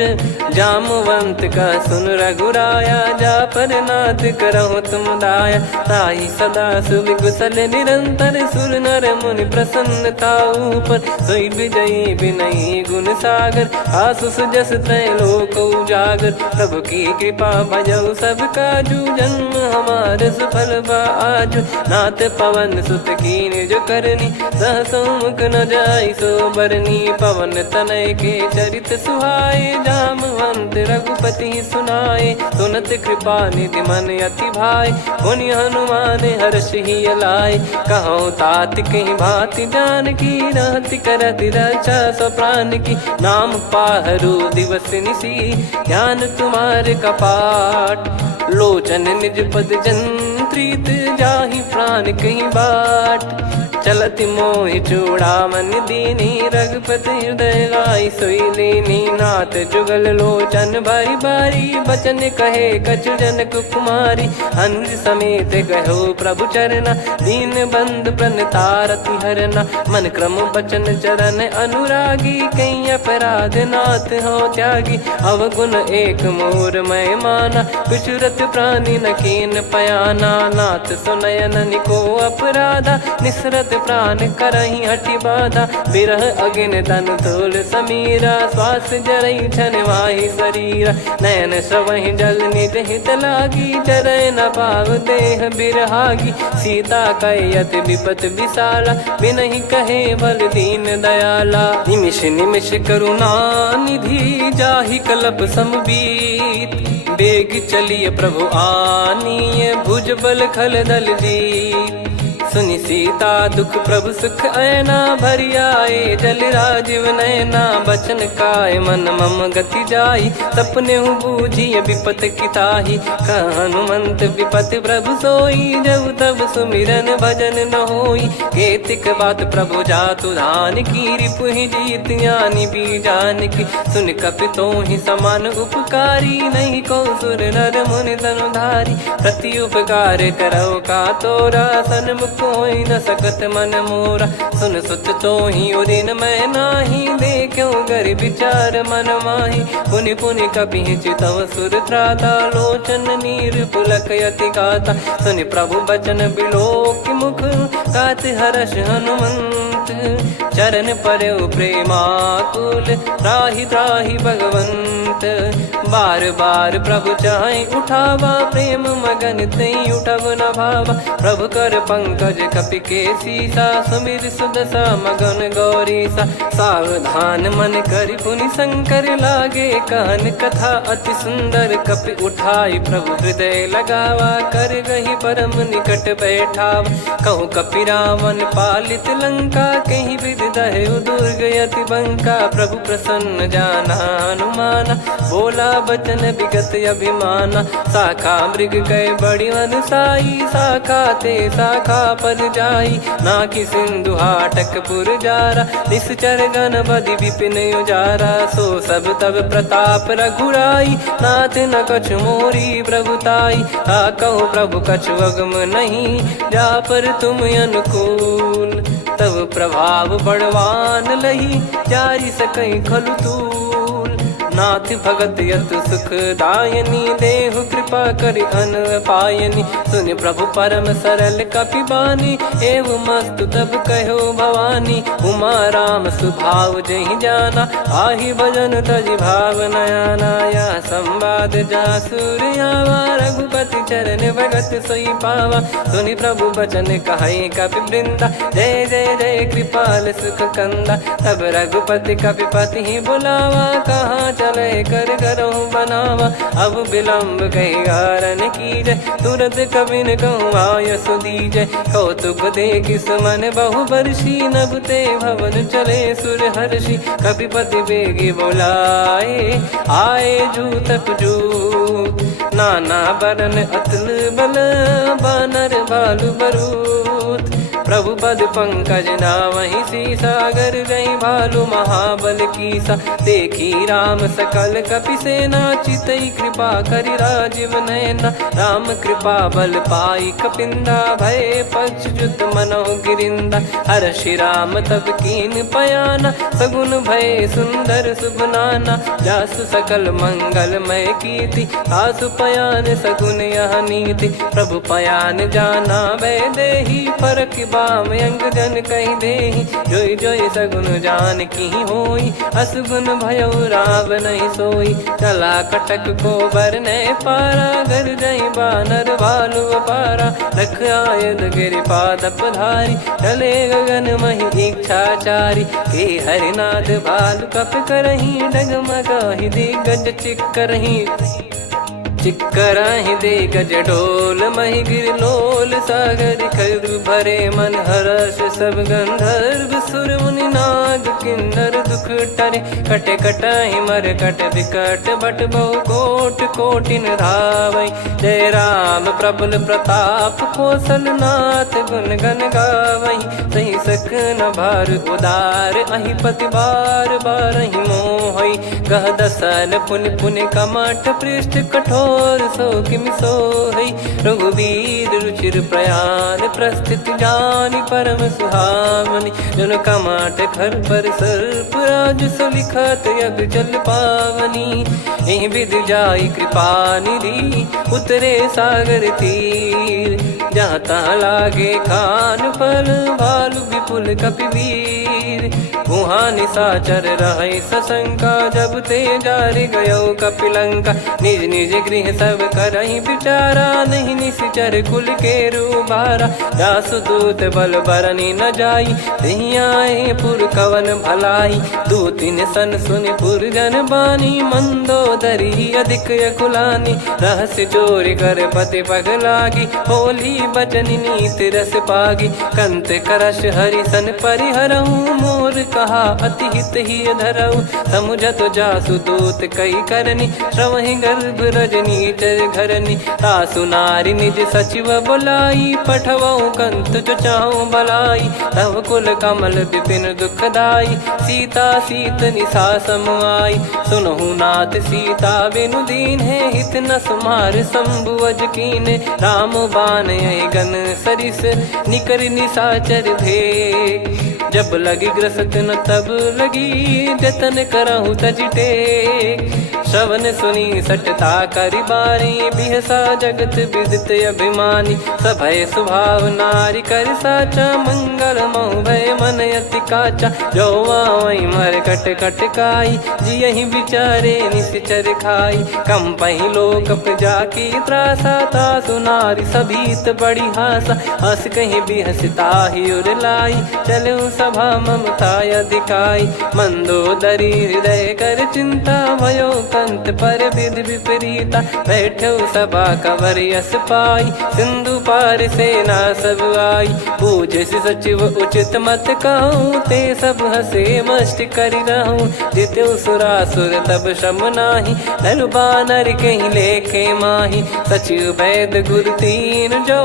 जामवंत का सुन रघुराया जा पर नाथ करहु तुम दाया ताई सदा सुभि कुशल निरंतर सुर नर मुनि प्रसन्नता ऊपर सोई विजयी विनयी गुण सागर आसु सुजस त्रैलोक उजागर प्रभु की कृपा भजऊ सब काजू जन्म हमार सफल बाजू नाथ पवन सुत कीन जो करनी सहसो मुख न जाई सो बरनी पवन तनय के चरित सुहाए जामवंत रघुपति सुनाए सुनत कृपा निधि मन अति भाई पुनि हनुमान हर्ष ही लाए कहो तात कहीं भांति जान की रहति करति रक्षा सो प्राण की नाम पाहरू दिवस निसी ध्यान तुम्हारे कपाट लोचन निज पद जन प्रीत जाहि प्राण कहीं बाट। चलत मोहि चूड़ामन दीनी रघुपति हृदय लाई सोई लीनी। नाथ जुगल लोचन बारी बारी बचन कहे कछु जनक कुमारी। हंस समेत गहो प्रभु चरना दीन बंद प्रणतारति हरना। मन क्रम बचन चरण अनुरागी कहीं अपराध नाथ हो त्यागी। अवगुण एक मोर मैं माना विचुरत प्राणी न कीन पयाना। नाथ सुनयन निको अपराधा निसरत प्राण करही हटि बाधा। बिरह अगिन तन तोल समीरा श्वास जरई छन वाहि शरीरा। नयन सवहि जल निज हित लागी चरय न पाव देह बिरहागी। सीता कयत विपत विशाला बिनहि कहे बल दीन दयाला। निमिष निमिष करुणा निधि जाहि कलप समबीत। बेग चलिए प्रभु आनीय भुज बल खल दल जीत। सुनि सीता दुख प्रभु सुख ऐना भरि आए जल राजीव नैना। बचन काय मन मम गति जाई सपने बूझी विपत किताही। हनुमंत विपत प्रभु सोई जब तब सुमिरन भजन न होई। केतिक बात प्रभु जातु धान की रिपुहि जीत ज्ञानी बीजान की। सुन कपितो ही समान उपकारी नहीं को सुर नर मुनि तनुधारी। प्रति उपकार करो का तोरा सन्मुख कोई न सकत मन मोरा। सुन सुत तो ही उदिन मैं नाही देखो गर विचार मन माही। पुनि पुनि कपि चितव सुर त्राता लोचन नीर पुलक यति गाता। सुनि प्रभु बचन बिलोक मुख गात हर्ष हनुमंत। चरण परयो प्रेमाकुल त्राहि त्राहि भगवंत। बार बार प्रभु चाहे उठावा प्रेम मगन तई उठब न भावा। प्रभु कर पंकज कपि के सीसा सुमिर सुदशा मगन गौरीसा। सावधान मन करि पुनि शंकर लागे कहन कथा अति सुंदर। कपि उठाई प्रभु हृदय लगावा कर गही परम निकट बैठावा। कहूँ कपि रावण पालित लंका कहीं विधि दहु दुर्ग यति बंका। प्रभु प्रसन्न जाना हनुमाना बोला बचन विगत अभिमाना। शाखा मृग गए बड़ी अनुसाई शाखा ते शाखा पर जाई। ना कि सिंधु हाटक पुर जारा निश्चर गण बदि विपिन उजारा। सो सब तब प्रताप रघुराई नाथ न कछु मोरी प्रभुताई। कहूँ प्रभु कछु अगम नहीं जा पर तुम अनुकूल। तब प्रभाव बड़वान लही जारी सकई खलु तूल। नाथ भगत यत सुख दायनी देहु कृपा करि अन पायनी। सुन प्रभु परम सरल कपि बानी एवं मस्तु तब कहो भवानी। उमा राम सुभाव जहि जाना आहि भजन तजि भाव नयाना। या संवाद जासुर आवा रघुपति चरण भगत सोई पावा। सुनि प्रभु बचन कहे कपि वृंदा जय जय जय कृपाल सुख कंदा। तब रघुपति कपि पति ही बुलावा कहाँ चले कर करहु बनावा। अब विलम्ब कही कारण कीजय तुरंत कबिन कहूँ आयस दीजय। कौतुक देख सुमन बहु बरसी नभ ते भवन चले सुर हर्षि। कपिपति बेगी बोलाए आए जूतक जूत। नाना बरन अतुल बल बानर भालु बरूत। प्रभु पद पंकज नावहि सीसागर गई भालु महाबल कीसा। देखी राम सकल कपि सेना चितई कृपा करि राजीव नयना। राम कृपा बल पाई कपिंदा भय पक्ष जुत मनो गिरिंदा। हर्षि राम तब कीन पयाना सगुन भय सुंदर सुभनाना। जासु सकल मंगलमय कीर्ति आसु पयान सगुन यह नीति। प्रभु पयान जाना वै देही फरक बाम अंग जन कहीं देही। जोई जोई सगुन जान की होई असगुन भयो राव नहीं सोई। चला कटक को बरने पारा घर जई बानर भालु पारा। रख आयद गिरि पाद पधारी चले गगन मही इच्छाचारी। के हरिनाथ भालु कप करही डगमगाहि दिग्गज चिक्करही। चिक्कराहि दे गज डोल मही गिर लोल सागर खर भरे मन हर्ष सब गंधर्व सुर मुनि नार माग किन्नर दुख टरे। कटे कटहि मर कट विकट बट बहु कोट कोटिन धावै। जय राम प्रबल प्रताप कौशल नाथ गुण गण गावै। सही सकन भार उदार अहि पति बार बारहि मोहै। गह दसल पुन पुन कमठ पृष्ठ कठोर सो किमि सोहै। रघुवीर रुचिर प्रयाण प्रस्थित जानि परम सुहावनि। जन कमठ खर पर सर्प राज सलिखत यग जल पावनी। एहि विधि जाई कृपा निधि उतरे सागर तीर। जहाँ तहाँ लागे खान फल भालु विपुल कपिवीर। वहाँ निशाचर रहै सशंका जब ते जारि गयो कपिलंका। निज निज गृह सब करहि विचारा नहीं निश्चर कुल के रूबारा। जासु दूत बल बरनि न जाई तेहि आए पुर कवन भलाई। दूतिन सन सुनि पुर जन बानी मंदोदरी अधिक यकुलानी। रहस्य चोरी कर पति पग लागी होली बचन नीति रस पागी। कंत करश हरिसन परिहरहु मोर कहा अति हित ही धरऊ। समुझत जासु दूत कई करनी श्रवहि गर्भ रजनी चर घरनी। तासु नारी निज सचिव बुलाई पठवऊ कंत जो चाहूं बलाई। तव कुल कमल विपिन दुखदाई सीता सीत निशा समाई। सुनहु नाथ सीता बिनु दीन है हित न सुमार शंभु अज कीने। राम बाण गन सरिस निकर निशाचर भेग। जब लगी ग्रसत न तब लगी जतन करहु तज टेक। श्रवण सुनी सटता करि बारी बिहसा जगत विदित अभिमानी। सभय स्वभाव नारी कर साचा मंगल मऊ भय मन अति काचा। जो आवै मर कट कट काई जियहि विचारे निश्चर खाई। कम पहि लोक जाकी त्रासा तासु नारी सभीत बड़ी हासा। हस कहीं बिहसता ही उर लाई चलऊ सभा ममता अधिकाई। मंदोदरी हृदय कर चिंता भयो कंत पर विधि विपरीता। बैठो सभा कवर यस पाई सिंधु पार सेना सब आई। पूज्य सचिव उचित मत कहूँ ते सब हसे मष्ट करि रहूँ। जित्यु सुरासुर तब श्रम नाही नर बानर कहीं लेखे माही। सचिव वैद गुरु तीन जो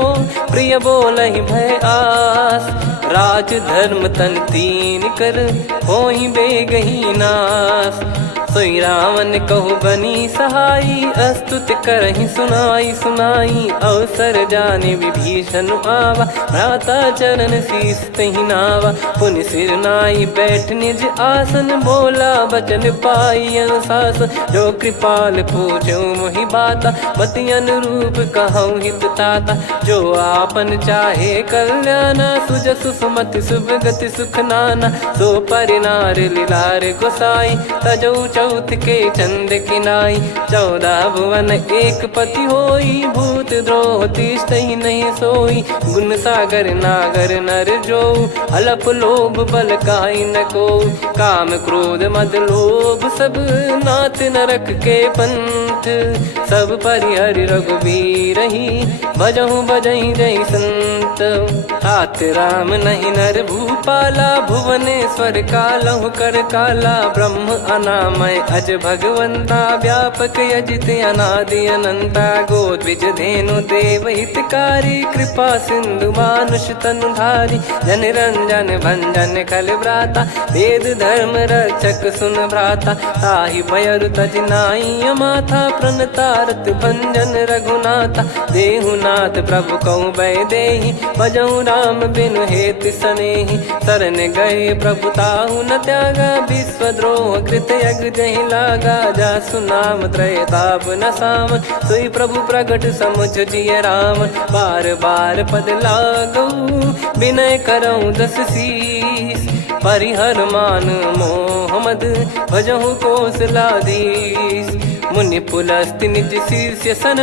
प्रिय बोलहि भय आस। राज धर्म तन तीन कर होई बेगही नास। सोई रावण कहु बनी सहाई अस्तुत करहि सुनाई सुनाई। अवसर जाने विभीषण आवा भ्राता चरण शीस तहि नावा। पुनि सिर नाई बैठ निज आसन बोला बचन पाई अनुशासन। जो कृपाल पूछो मोहि बाता मति अनुरूप कहूँ हित ताता। जो आपन चाहे कल्याणा सुजसु सुमति सुभगति सुख नाना। सो परिनार लीलार गोसाई तजौ चौथ के चंद किनाई। 14 भुवन एक पति होई भूत द्रोह तिष्ठहि नहीं सोई। गुण सागर नागर नर जो अलप लोभ बल काई न को। काम क्रोध मद लोभ सब नाथ नरक के पंथ। सब परिहरि रघुबीर ही भजहु भजहि जय संत। तात राम नहीं नर भूपाला भुवनेश्वर कालहु कर काला। ब्रह्म अनामय अज भगवंता व्यापक यजित अनादि अनंता। गोद्विज धेनु देव हितकारी कृपा सिंधु मानुष तनुधारी। जन रंजन भंजन खल भ्राता वेद धर्म रक्षक सुन भ्राता। ताहि भयरु तज नाई माथा प्रणतारत भंजन रघुनाथा। देहुनाथ प्रभु कहु भय देहि भजहु राम बिनु हेत सनेहि। शरण गए प्रभु ताहु न त्यागा विश्वद्रोह कृत यज्ञ जहि लागा। जासु नाम त्रय ताप न सामन सोई प्रभु प्रगट समुझ जिय राम। बार बार पद लागऊ विनय करऊँ 10 शीस। परिहर मान मोह मद भजहु कौशलाधीश। मुनि पुलस्त्य निज शिष्य सन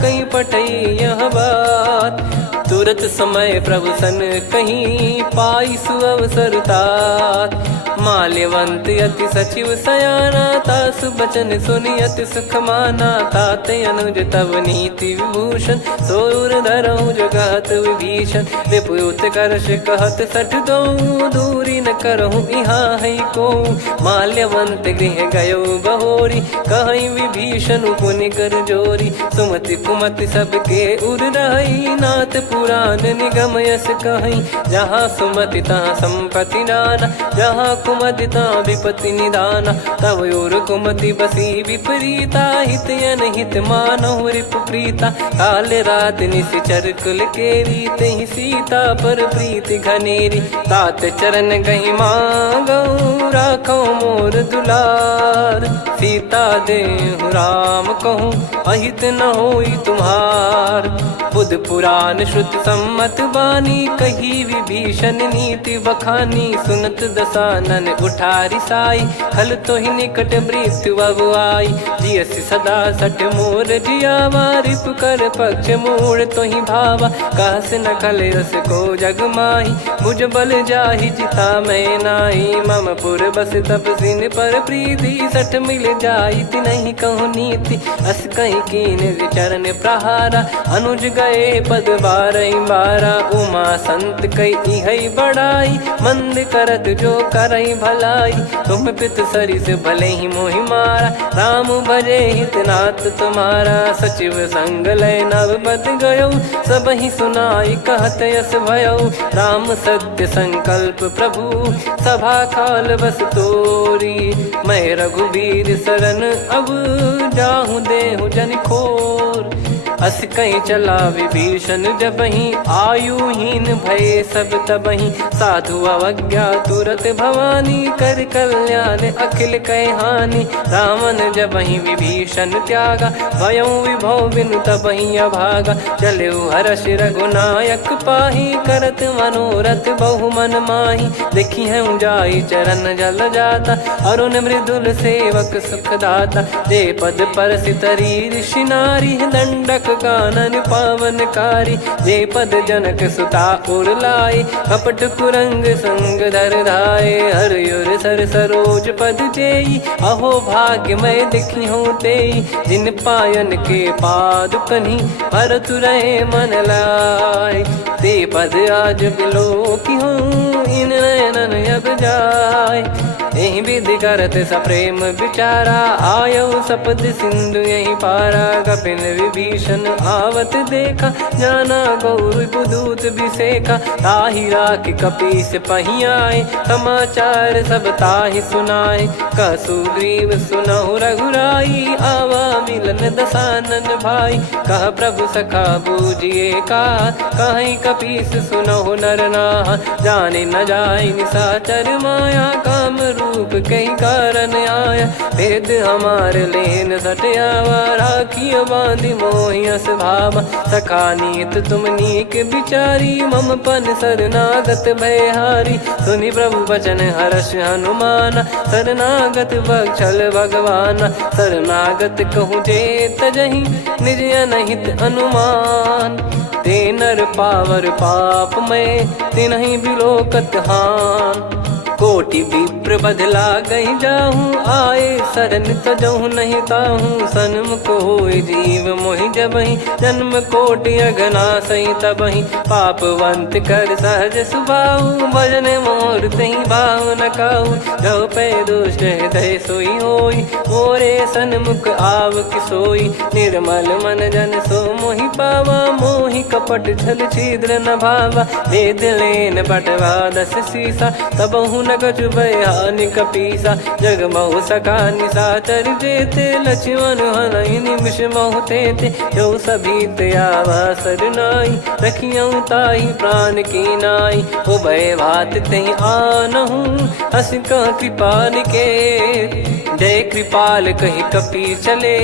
कहीं पठई यह बात। तुरत समय प्रभु सन कहीं पाई सुअवसर तात। माल्यवंत अति सचिव सयाना तासु बचन सुनि अति सुख माना। ताते अनुज तव नीति विभूषण सोर धरऊ जगत विभीषण। विपुत करश कहत सठ दो दूरी न करहु यहाँ है को। माल्यवंत गृह गयो बहोरी, कहीं विभीषण पुनि कर जोरी। सुमति कुमति सबके उर रही, नाथ पुराण निगम यस कहीं। जहाँ सुमति तहाँ संपत्ति नाना, जहाँ कुमति तहाँ विपत्ति निदाना। तब और कुमति बसी विपरीता, हित अनहित मानहु रिपु प्रीता। काल रात निश्चर कुल केरी, तहि सीता पर प्रीति घनेरी। तात चरण गही मांगऊ, राखो मोर दुलार। सीता देहु राम कहूँ, अहित न होई तुम्हार। बुध पुराण श्रुत सम्मत बानी, कही विभीषण नीति बखानी। सुनत दसानन उठारी साई, खल तो ही निकट मृत्यु अब आई। जियसि सदा सठ मोर जियावा, रिप कर पक्ष मूड़ तो ही भावा। कहस न खल रस को जग माही, मुझ बल जाहि जिता मैं नाई। मम पुर बस तपसिन पर प्रीति, सठ मिल जाई नहीं कहूँ नीति। अस कहीं कीन चरण प्रहारा, अनुज गए पद बारई बारा। उमा संत कई है बड़ाई, मंद करत जो करई भलाई। तुम पित सरिस भले ही मोहि मारा, राम भजे हित नाथ तुम्हारा। सचिव संग लय नव बद गयो, सब ही सुनाई कहत यस भयो। राम सत्य संकल्प प्रभु, सभा काल बस तोरी। मैं रघुबीर शरण अब, जाहूँ देहु जन खोर। अस कहीं चला विभीषण जबहि, आयुहीन भय सब तबहि। साधु अवज्ञा तुरत भवानी, कर कल्याण अखिल कह हानि। रावण जबहि विभीषण त्यागा, भयउ विभव बिनु तबहि अभागा। चलऊ हर्ष रघुनायक पाही, करत मनोरथ बहु मन माही। देखी है जाई चरण जल जाता, अरुण मृदुल सेवक सुखदाता। जे पद पर सितरी ऋषि नारी, दंडक कानन पावनकारी। जे पद जनक सुता उर लाए, कपट कुरंग संग धर धाये। हरियुर सर सरोज पद जेई, अहो भाग्य मैं दिखी हूँ तेई। जिन पायन के पाद कन्ही, भरत रहे मन लाए। ते पद आज बिलो की हूँ, इन नयनन अब जाय। यही विधि करत सप्रेम विचारा, आयऊ सपद सिंधु यही पारा। कपिन विभीषण आवत देखा, जाना गौर बुदूत बिसेखा। ताहि राख कपीस पही आए, समाचार सब ताहि सुनाए। कह सुग्रीव सुनहु रघुराई, आवा मिलन दसानन भाई। कह प्रभु सखा बूझिए का, कहीं कपीस सुनहु नर नाहा। जाने न जाय निशाचर माया, काम रूप कई कारण आया। भेद हमार लेन सटयावा, राखियो बांधि मोहियस भावा। सखा नीत तुम नीक बिचारी, मम पन शरणागत भयहारी। सुनि प्रभु वचन हर्ष हनुमाना, शरणागत बक्षल भगवाना। शरणागत कहूँ जे तजहि, निज अनहित अनुमान। ते नर पावर पाप में, तिन्हि बिलोकत हान। कोटि विप्र बदला गई जाहूँ, आए शरण तजहु नहीं ताहूँ। सन्मुख होय जीव मोहि जबहि, जन्म कोटि अगना सही तबहि। पापवंत कर सहज सुभाऊ, भजन मोर तहि भाव न काहू। जो पै दुष्ट हृदय सोई होई, मोरे सन्मुख आव किसोई। निर्मल मन जन सो मोहि पावा, मोहि कपट छल छिद्र न भावा। वेद लेन बटवा दस सीसा, तबहु न कछु भयानि कपीसा। जग महु सखा निशाचर जेते, लक्ष्मण हनहि निमिष महु तेते। जो सभी त्यावा सरनाई, रखियऊ ताहि प्राण की नाई। उभय भात तहि आनहु, हस कह कृपाल के। जय कृपाल कहि कपी चले,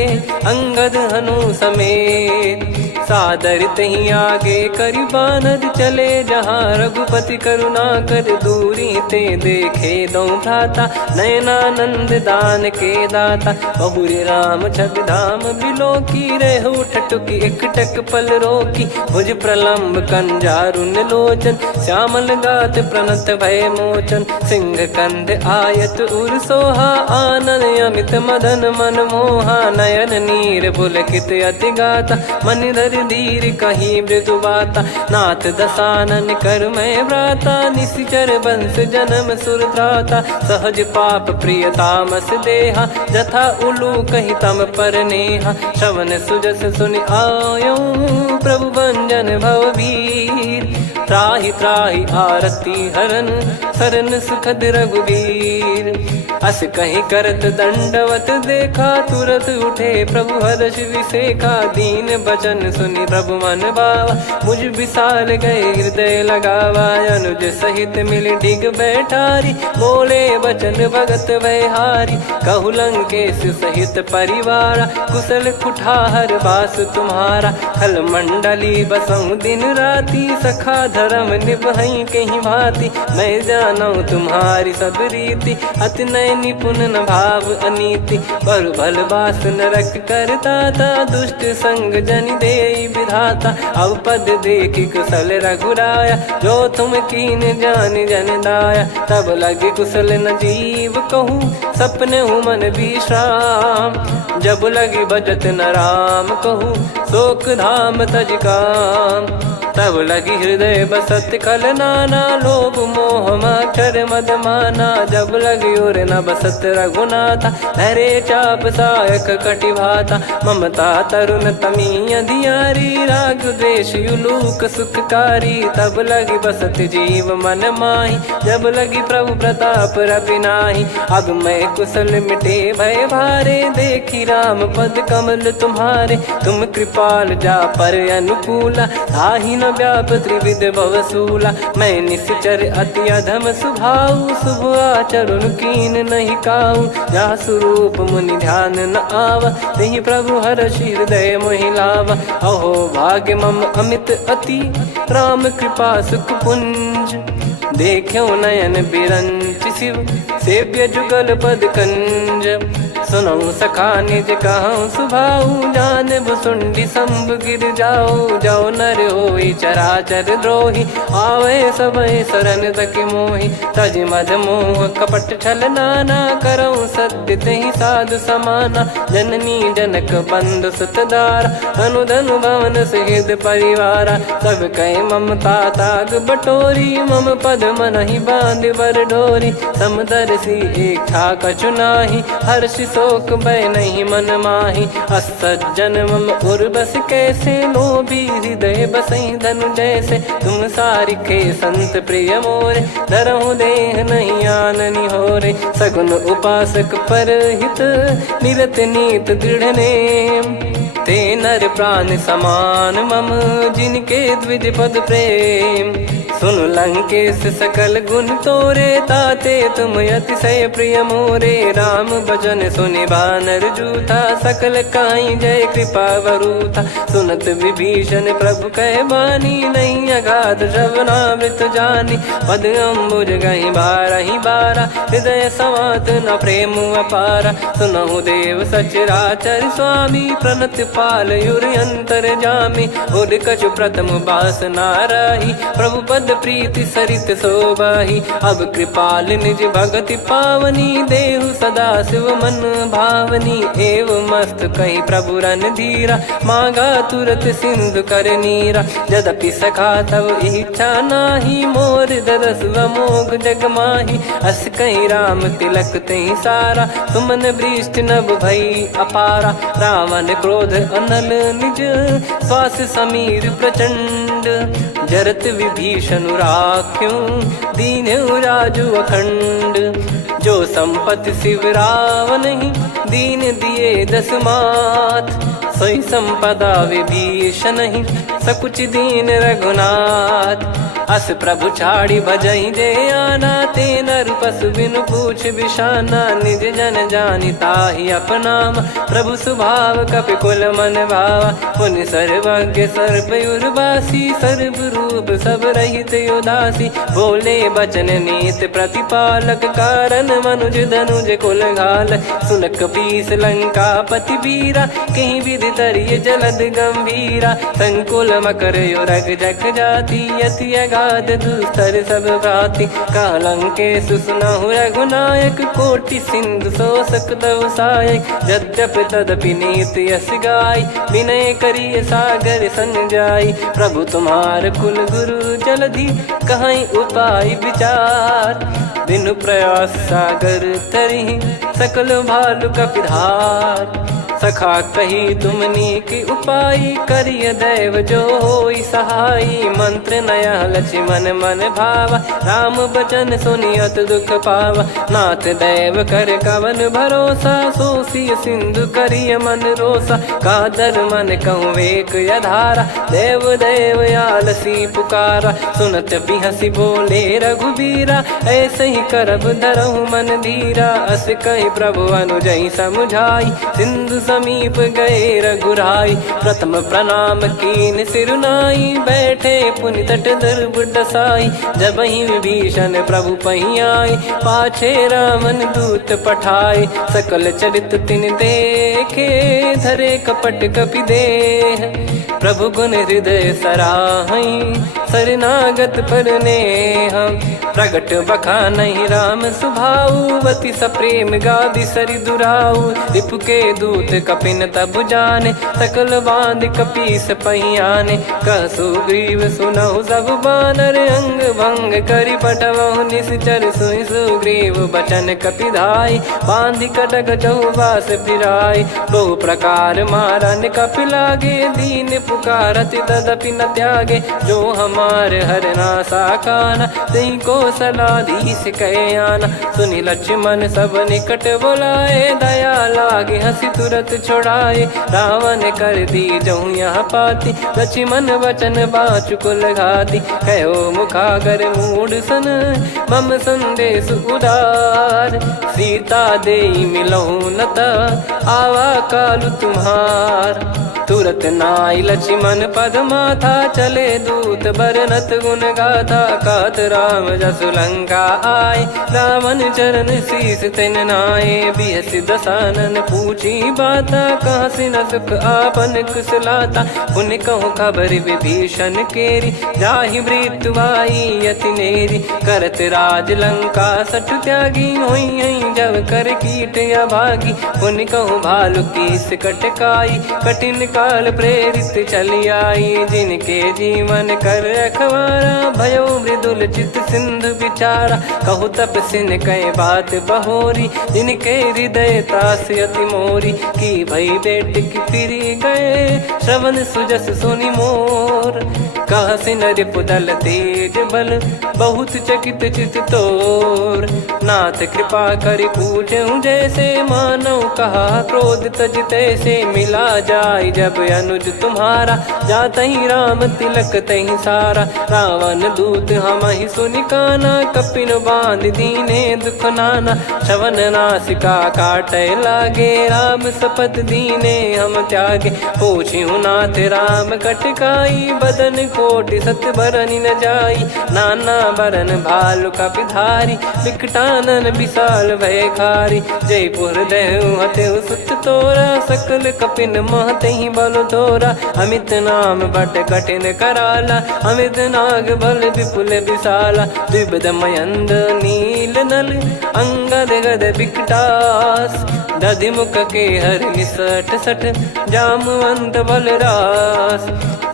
अंगद हनु समेत। सादर तही आगे करि बानर चले, जहाँ रघुपति करुणा कर दूरी ते देखे दो भ्राता। नयनानंद दान के दाता, बहुरी राम छग धाम बिलो की। रेहु ठटुकी एकटक पल रोकी, भुज प्रलम्ब कंजारुन लोचन। श्यामल गात प्रणत भय मोचन, सिंह कंध आयत उर सोहा। आनन अमित मदन मन मोहा, नयन नीर पुलकित अति गाता। मनिधर कर धीर कहीं मृदु बाता। नाथ दसानन कर मैं व्राता, निशिचर बंस जन्म सुर त्राता। सहज पाप प्रिय तामस देहा, जथा उलू कही तम पर नेहा। श्रवण सुजस सुनि आयो, प्रभु भंजन भवबीर। त्राहि त्राहि आरती हरन, सरन सुखद रघुबीर। अस कहीं करत दंडवत देखा, तुरत उठे प्रभु हर्ष विसेखा। दीन बचन सुनि प्रभु मन भावा, मुझ विसाल गए हृदय लगावा। अनुज सहित मिल डिग बैठारी, बोले बचन भगत वैहारी। कहु लंकेश सहित परिवारा, कुशल कुठार बास तुम्हारा। खल मंडली बसऊं दिन राती, सखा धर्म निभई कहीं भांति। मैं जानू तुम्हारी सब रीति, अति नय निपुण न भाव अनीति। पर भल बास नरक करता था, दुष्ट संग जन दे विधाता। अब पद देखी कुशल रघुराया, जो तुम कीन जान जन दाया। तब लगे कुशल न जीव कहूँ, सपने हूँ मन विश्राम। जब लगी बजत न राम कहूँ, शोक धाम तज काम। तब लगी हृदय बसत खल नाना, लोभ मोह मक्षर मद माना। जब लगी उर न बसत रघुनाथा, धरे चाप सायक कटि भाता। ममता तरुण तमी अधियारी, राग द्वेष युलूक सुखकारी। तब लगी बसत जीव मन माही, जब लगी प्रभु प्रताप रवि नाही। अब मैं कुशल मिटे भय भारे, देखी राम पद कमल तुम्हारे। तुम कृपाल जा पर अनुकूला, ताहि न व्याप त्रिविध भवसूला। मैं निश्चर अति अधम सुभाऊ, शुभ आचरण कीन नहीं काऊ। जा स्वरूप मुनि ध्यान न आवा, तेहि प्रभु हर्ष हृदय मोहि लावा। अहो भाग्य मम अमित अति, राम कृपा सुख पुंज। देखो नयन बिरंच शिव, सेव्य जुगल पद कंज। सुनऊ सखा निज कहूँ सुभाऊ, जान भुसुंडी संभ गिर जाओ। जाओ नर होई चराचर द्रोही, आवे सबय शरण तक मोहि। तज मद मोह कपट छल नाना, करऊँ सत्य तेहि साधु समाना। जननी जनक बंधु सुतदारा, धनु धनु भवन सहित परिवारा। सब कहे ममता ताग बटोरी, मम पद मनहि बांध बर डोरी। समदर्शी इच्छा कछु नाही, हर्ष शोक भय नहीं मन माही। असज्जन मम उर्वश कैसे, लोभी हृदय बसई धनु जैसे। तुम सारिखे संत प्रिय मोरे, धरहु देह नहीं आननि होरे। सगुन उपासक परहित, निरत नीत दृढ़ नेम। ते नर प्राण समान मम, जिनके द्विज पद प्रेम। सुन लंकेश सकल गुण तोरे, ताते तुम अतिशय प्रिय मोरे। राम भजन सुनि बानर जूथा, सकल काई जय कृपा वरूथा। सुनत विभीषण प्रभु कह बानी, नहीं अगाध श्रवणामृत जानी। पद अम्बुज गहि बारहि बारा, हृदय समात न प्रेम अपारा। सुनहु देव सचराचर स्वामी, प्रणत पाल युर अंतर जामी। उद कछु प्रथम बास नाराही, प्रभु पद प्रीति सरित शोभाही। अब कृपाल निज भगति पावनी, देहु सदा शिव मन भावनी। एव मस्त कही प्रभु रन धीरा, मांगा तुरत सिंधु कर नीरा। यद्यपि सखा तब इच्छा नाही, मोर दरस अमोघ जग माही। अस कहीं राम तिलक तहि सारा, सुमन वृष्ट नभ भई अपारा। रावण क्रोध अनल निज, श्वास समीर प्रचंड। जरत विभीषण राख्यों, दीन्हु राजु अखंड। जो संपत्ति शिव रावण ही, दीन दिए दस मात। सोई संपदा विभीषण ही, सकुच दीन रघुनाथ। अस प्रभु छाड़ी भजई जे आना, ते नर पशु बिनु पूछ बिशाना। निज जन जानि ताहि अपनाम, प्रभु स्वभाव कपि कुल मन भावा। मुनि सर्वज्ञ सर्वयुर्वासी, सर्व रूप सब रहित उदासी। बोले बचन नीत प्रतिपालक, कारण मनुज धनुज कुल घाल। सुन कपीस लंका पति वीरा, कहीं विधि तरिय जलद गंभीरा। संकुल मकर युरग जख जाति, यति गाद दुस्तर सब भांति कालंके सुसुनाहु रघुनायक कोटि सिंधु शोषक तव सहायक यद्यपि तदपि नीत यस गाय विनय करिय सागर सन जाई प्रभु तुम्हार कुल गुरु जलधि कहीं उपाय विचार बिनु प्रयास सागर तरिहि सकल भालु कपिधार सखा कही तुमनी की उपाय करिय दैव जो होई सहाई मंत्र नया लक्ष्मण मन भावा राम बचन सुनियत दुख पावा नाथ दैव कर कवन भरोसा सोसिय सिंधु करिय मन रोसा कादर मन कहूँ वेक यधारा देव देव आलसी पुकारा सुनत बिहसी बोले रघुबीरा ऐसे ही करब धरहु मन धीरा अस कही प्रभु अनुजई समुझाई सिंधु समीप गए रघुराई प्रथम प्रणाम कीन सिरुनाई बैठे पुनि तट दर्भ डसाई जब ही विभीषण प्रभु पही आए पाछे रामन दूत पठाए सकल चरित तिन देखे धरे कपट कपि देह प्रभु गुण हृदय सराहई शरणागत पर नेह प्रगट बखानहि राम सुभाऊ वति सप्रेम गादि सरि दुराऊ रिपु के दूत कपिन तब जाने सकल बांध कपीस पहियाने कह सुग्रीव सुनहु सब बानर अंग भंग करि पटवहु निश्चर सुनि सुग्रीव बचन कपिधाई बांधि कटक चहुबास फिराई बहु प्रकार मारन कपि लागे दीन पुकारति तदपि न त्यागे जो हमार हरना साकाना तही को सलाधीश कहे आना सुनि लक्ष्मण सब निकट बुलाए दया लागे हंसी तुरत छोड़ाए रावण कर दी जहूँ यहाँ पाती लक्ष्मण वचन बाचु कुल घाती कहो मुखागर मूड सन मम संदेश उदार सीता देई मिलहु नता आवा कालु तुम्हार तुरत नाई लक्ष्मण पद माथा चले दूत बरनत गुण गाथा कात राम जसु लंका आए रावण चरण शीस तिन नाये बिहसि दसानन पूछी बाता कहाँ से न सुख आपन कुशलाता पुन कहूँ खबर विभीषण केरी जाहि मृत्यु आई यति नेरी करत राज लंका सठ त्यागी होई जब कर कीट अभागी पुन कहूँ भालु कीस कटकाई कठिन काल प्रेरित चली आई जिनके जीवन कर रखवारा भयो मृदुल चित सिंधु विचारा कहु तप सिन कई बात बहोरी जिनके हृदय तास अति मोरी की भई बेट की फिरी गए श्रवण सुजस सुनि मोर कह सिन रिपुदल तेज बल बहुत चकित चित तोर नाथ कृपा करि पूछूं जैसे मानव कहा क्रोध तज तैसे मिला जाय जब अनुज तुम्हारा जात ही राम तिलक तही सारा रावण दूत हम ही सुनि काना कपिन बांध दीने दुख नाना श्रवण नासिका काटे लागे राम सपत दीने हम त्यागे पूछ्यू नाथ राम कटकाई बदन कोटि सत बरनि न जाई नाना बरन भालु कपिधारी विकटानन विशाल भय खारी जयपुर देहु हतेउ सुत तोरा सकल कपिन महतहि बल तोरा अमित नाम बट कठिन कराला अमित नाग बल विपुल विशाला द्विपद मयंद नील नल अंगद गद विकटास दधि मुख के हर निसठ सठ जामवंत बलरास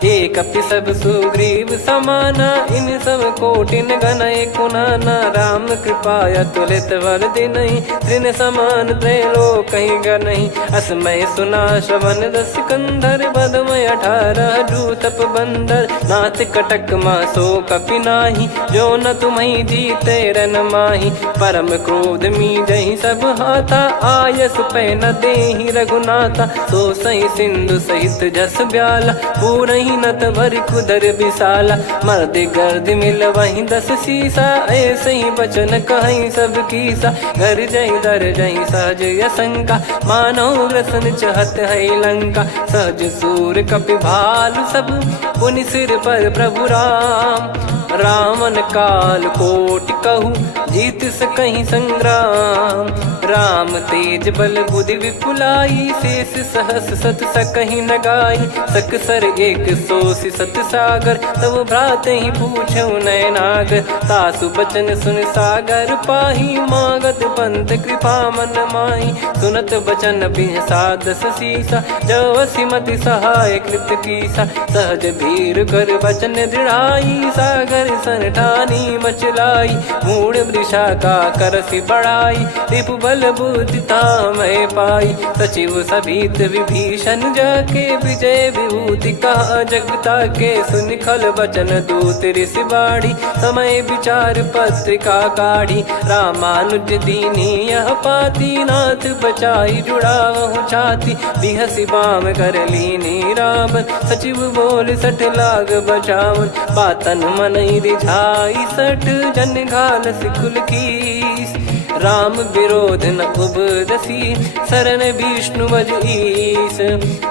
एक अपि सब सुग्रीव समाना इन सब कोटिन गनय कुनाना राम कृपा अतुलित बल दिनहि त्रिन समान त्रैलोक कहीं गनहि असमय सुना श्रवण दस कंधर बदमय 18 जूतप बंदर नाथ कटक मासो कपि नाही जो न तुम्हि जीते रन माही परम क्रोध मी जहि सब हाथा आयस पै न देहि रघुनाथा सो सही सिंधु सहित जस ब्याला पूरहि नत भरि कुदर विशाला मर्द गर्द मिल वहीं 10 सीसा ऐसे ही बचन कहीं सब कीसा घर जहि दर जहि सहज यसंका मानव रसन चहत है लंका सहज सूर कपि भालु सब पुनि सिर पर प्रभु राम रावण काल कोटि कहु जीत सकहीं संग्राम। राम तेज बल बुद्धि विपुलाई, शेष सहस सत सकहीं न गाई। सकसर एक सोसी सत सागर, तब भ्रात ही पूछो नयनाग। तासु बचन सुन सागर पाही, मागत पंथ कृपा मन माही। सुनत बचन बिहसादस सीसा, जव सिमति सहाय कृत कीसा। सहज भीर कर बचन दृढ़ाई, सागर सन ठानी मचलाई। मूढ़ वृषा का करसि बढ़ाई, रिपु बल बुद्धि तामय पाई। सचिव सभीत विभीषण जाके, विजय विभूति कहा जगता के। सुनि खल बचन दूत ऋषि बाड़ी, समय विचार पत्रिका काढ़ी। रामानुज दीनी यह पाती, नाथ बचाई जुड़ावहु छाती। बिहसि बाम कर लीनी रावण, सचिव बोल सठ लाग बचावन। बातन मनई रिझाई सठ, जन घाल सिकुल कीस। राम विरोध न उपदसी, शरण विष्णु बज ईस।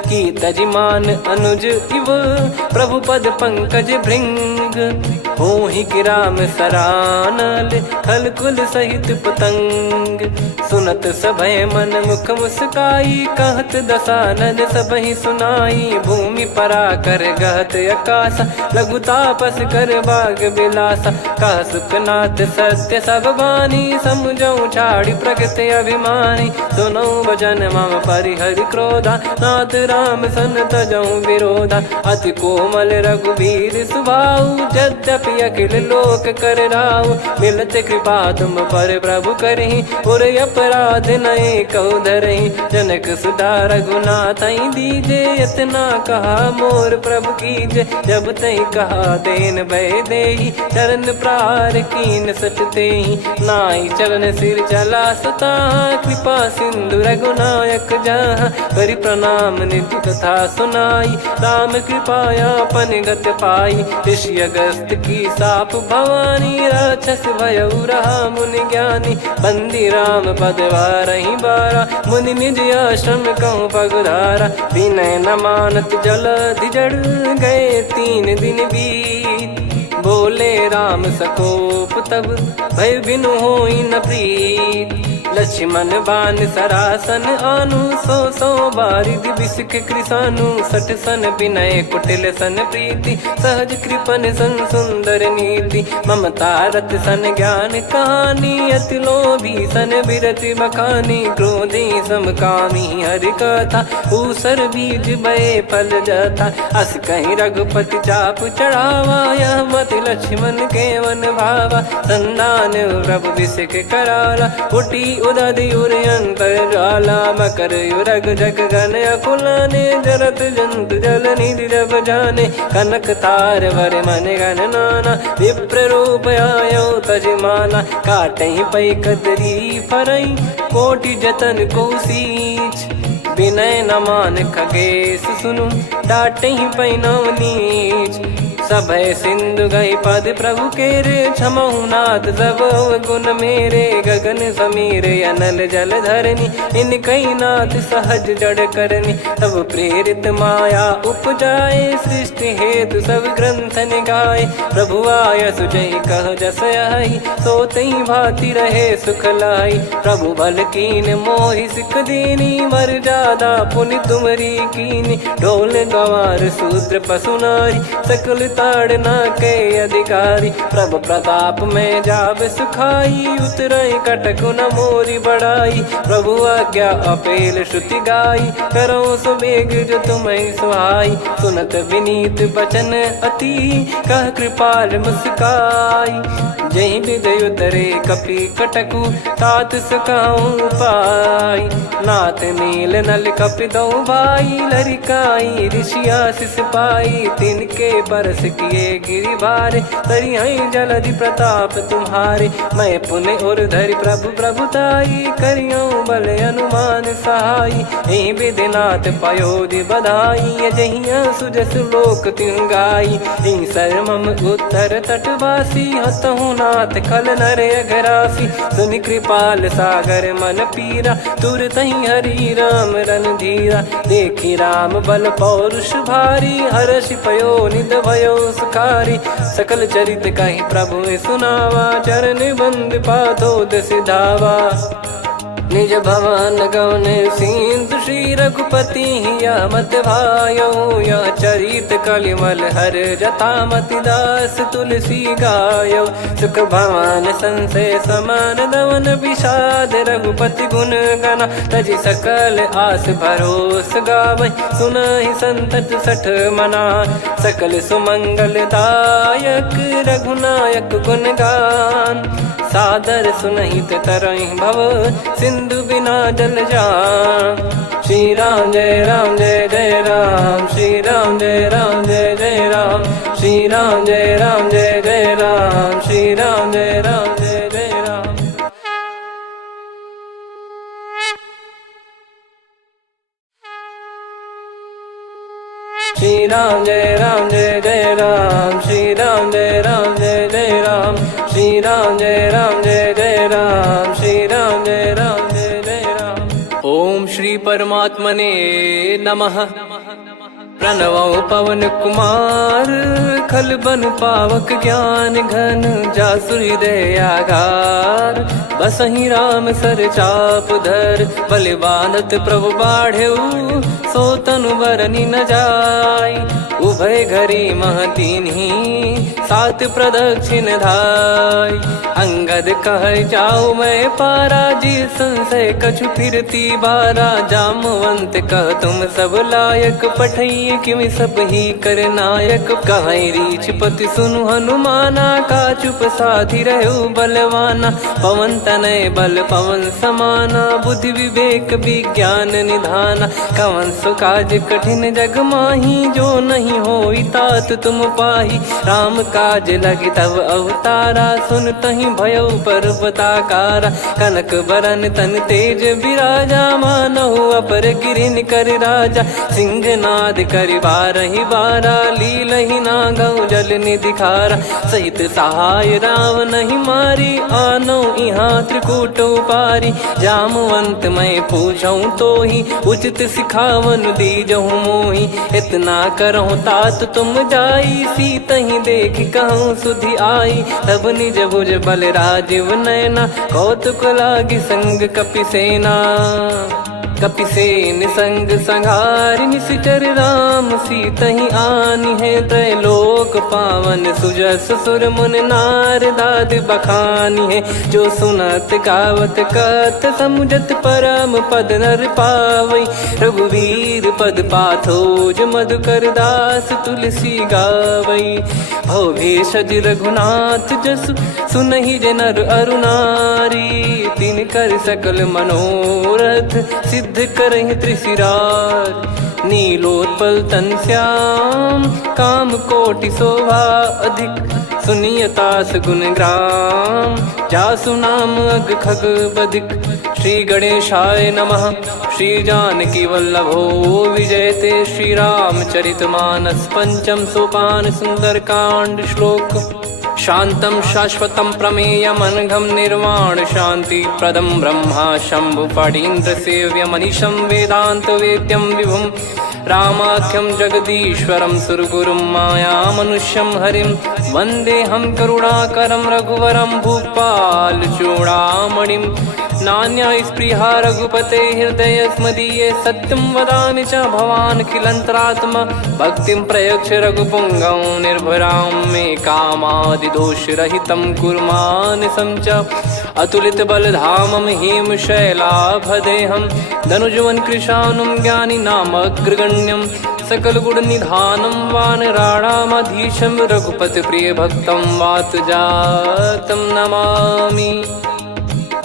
की तजिमान अनुज इव, प्रभु पद पंकज भृंग। होहि कि राम सरानल, खल कुल सहित पतंग। सुनत सभय मन मुख मुस्काई, कहत दसानन सबहि सुनाई। भूमि परा कर गहत आकाशा, लघु तापस कर बाग बिलासा। कह सुखनाथ सत्य सब बानी, समुझौ छाड़ी प्रगति अभिमानी। सुनो भजन मम परिहरि क्रोधा, नाथ राम सन तजौ विरोधा। अति कोमल रघुवीर सुभाऊ, यद्यपि अखिल लोक कर राऊ। मिलत कृपा तुम पर प्रभु करहि, पुर अपराध नए कौ धरहि। जनक सुधा रघुनाथ दीजे, इतना कहा मोर प्रभु कीजे। जब तई कहा देन भय देहि, चरण प्रार कीन सट तेहि। नाई चरण सिर चला सता, कृपा सिंधु रघुनायक जहाँ। करि प्रणाम निधि कथा सुनाई, राम कृपाया पन गत पाई। ऋषि अगस्त की साप भवानी, राक्षस भयउ रहा मुनि ज्ञानी। बंदी राम पद वारहि बारा, मुनि निज आश्रम कहूँ पगधारा। विनय न मानत जलधि जड़, गए 3 दिन बीत। बोले राम सकोप तब, भय बिनु होई न प्रीत। लक्ष्मण बान सरासन आनु, 100 बारिधि बिसक कृसानु। 60 सन विनय कुटिल सन प्रीति, सहज कृपन सन सुंदर नीति। ममता रत सन ज्ञान कहानी, अति लोभी सन बिरति बखानी। क्रोधी समकामी हरि कथा, ऊसर बीज बये फल जथा। अस कहीं रघुपति चाप चढ़ावा, यह मत लक्ष्मण के मन भावा। संदान प्रभु बिसक कराला, उठी उदधि उर अंतर ज्वाला। मकर युरग जग गण अकुलाने, जरत जंतु जल निधि जब जाने। कनक तार वर मन गण नाना, विप्र रूप आयो तजमाना। काटहि पै कदरी फरई, कोटि जतन को सींच। विनय न मान खगेश सुनु, डांटहि पै नव नीच। सभय सिंधु गई पद प्रभु केरे, क्षमहु नाथ सब गुण मेरे। गगन समीरे अनल जल धरनी, इन कई नाथ सहज जड़ करनी। तब प्रेरित माया उपजाए, सृष्टि हेतु सब ग्रंथ निगाए। प्रभु आय सुजहि कह जस आई, सोतहि भांति रहे सुख लाई। प्रभु बल कीन मोहि सिख दीनी, मर्यादा पुनि तुमरी कीनी। ढोल गवार शूद्र पशु नारी, सकल ताड़ना के अधिकारी। प्रभु प्रताप में जाब सुखाई, उतरई कटक न मोरी बढ़ाई। प्रभु आज्ञा अपेल श्रुति गाई, करो सुबेग जो तुम्हें सुहाई। सुनत विनीत बचन अति, कह कृपाल मुस्काई। जहि विदय उतरे कपि कटकु, तात सकाऊं पाई। नाथ नील नल कपि दो भाई, लरिकाई ऋषि आशीष पाई। तिनके परस किए गिरि भारे, तरिहै जलधि प्रताप तुम्हारे। मैं पुण्य और धरि प्रभु प्रभुताई, करियौ बल अनुमान सहाई। एहि विधिनाथ पयोधि बधाई, जहिया सुजस लोक तिहुँ गाई। एहि सरमम उत्तर तटवासी, हतहु रघुनाथ खल नर अघरासी सुनि कृपाल सागर मन पीरा तुरत ही हरि राम रन धीरा देखी राम बल पौरुष भारी हर्षि पयो निद भयो सुखारी सकल चरित कहि प्रभु सुनावा चरण बंद पादोद सिधावा निज भवन गौन सिंधु श्री रघुपति या मत भायो या चरित कलिमल हर जता मति दास तुलसी गायो सुख भवन संशय समान दवन विषाद रघुपति गुण गना तजि सकल आस भरोस गावै सुनहि संतत सठ मना सकल सुमंगल दायक रघुनायक गुण गान सादर सुनहित तरहि भव सिंधु बिना जल जान श्री राम जय जय राम श्री राम जय जय राम श्री राम जय जय राम श्री राम जय जय राम श्री राम जय जय राम श्री राम जय जय राम श्री राम जय जय राम श्री राम जय जय राम। ओम श्री परमात्मने नमः। प्रणवौ पवन कुमार खल बन पावक ज्ञान घन जासु हृदय आगार बसहि राम सर चाप धर बल बांधत प्रभु बाढ़ेऊ सो तनु बरनि न जाय उभय घरी महतीन्ही सात प्रदक्षिण धाय अंगद कह जाऊ मैं पारा जी संशय कछु फिरती बारा जामवंत कह तुम सब लायक पठई किमि सब ही कर नायक कहीं रीछ पति सुनु हनुमाना का चुप साधि रहु बलवाना पवन तनय बल पवन समाना बुद्धि विवेक विज्ञान निधाना कवन सो काज कठिन जग माही जो नहीं होई तात तुम पाही राम काज लगी तब अवतारा सुन तही भयउ पर्वताकारा कनक बरन तन तेज विराजा मानहु अपर गिरिन कर राजा सिंहनाद कर बारहि बारा लीलहि नागौ जल निधि खारा सहित सहाय राव नहीं मारी आनो इहाँ त्रिकूट उपारी जामवंत मैं पूछऊँ तो ही उचित सिखावन दीजहु मोही इतना करहु तात तुम जाई सीत ही देख कहूँ सुधि आई तब निज भुज बल राजीव नयना कौतुक लागी संग कपिसेना कपिसेन संग संघारि निशिचर राम सीतहि आनि है त्रैलोक पावन सुजस सुर मुन नार दाद बखानी है जो सुनत गावत कत समुझत परम पद नर पावई रघुवीर पद पाथोज मधुकर दास तुलसी गावई भव भेषज रघुनाथ जसु सुनहि जे नर अरुनारी तिन कर सकल मनोरथ सिद्ध करहि त्रिशिरार नीलोत्पल तन श्याम काम कोटि शोभा अधिक सुनियतास गुण ग्राम जासु नाम अग खग बधिक श्री गणेशाय नमः श्री जानकी वल्लभो विजयते श्री रामचरितमानस पंचम सोपान सुंदर कांड श्लोक शांतं शाश्वतं प्रमेयमनघं निर्वाण शांति प्रदं ब्रह्मा शंभु फणीन्द्र सेव्य मनीषं वेदांत वेद्यं विभुं रामाख्यं जगदीश्वरं सुरगुरुं माया मनुष्यं हरिं वन्देऽहं करुणाकरं रघुवरं भूपाल चूडामणिं नान्या स्पृहा रघुपते हृदय स्मदीये सत्यं वदामि च भवान् खिलन्तरात्मा भक्तिं प्रयच्छ रघुपुङ्गं निर्भरां मे कामादिदोषरहितं कुर्मानसं च अतुलित बलधामं हेमशैलाभदेहं धनुजवन कृशानुं ज्ञानिनामग्रगण्यं सकल गुण निधानं वानराणामधीशं रघुपति प्रिय भक्तं वातजातं नमामि।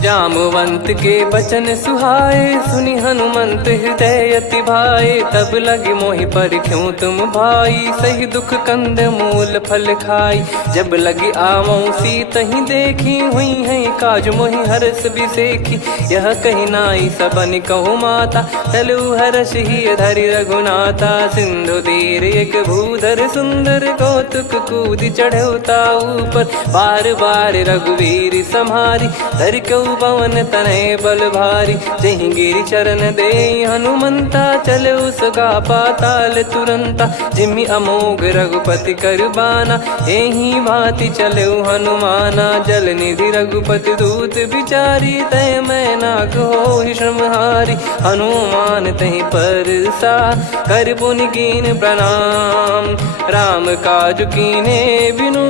जामवंत के बचन सुहाए, सुनि हनुमंत हृदय अति भाए। तब लगे मोहि पर क्यों तुम भाई, सही दुख कंद मूल फल खाई। जब लगी आवऊं सीत ही देखी, हुई है काज मोहि हरस बिसेखी। यह कही नाई सबन कहु माता, चलू हरष ही धरि रघुनाथा। सिंधु तीर एक भूधर सुंदर, कौतुक कूद चढ़ौता ऊपर। बार बार रघुवीर सम्हारी, धरि कहु पवन तनय बल भारी। जहि गिरि चरण दे हनुमंता, चले उसका पाताल तुरंता। जिमि अमोघ रघुपति कर बाना, एहि भांति चले हनुमाना। जल निधि रघुपति दूत बिचारी, तय मैं नाग होहि श्रमहारी। हनुमान तहि परसा, कर पुनि कीन प्रणाम। राम काज कीने बिनु,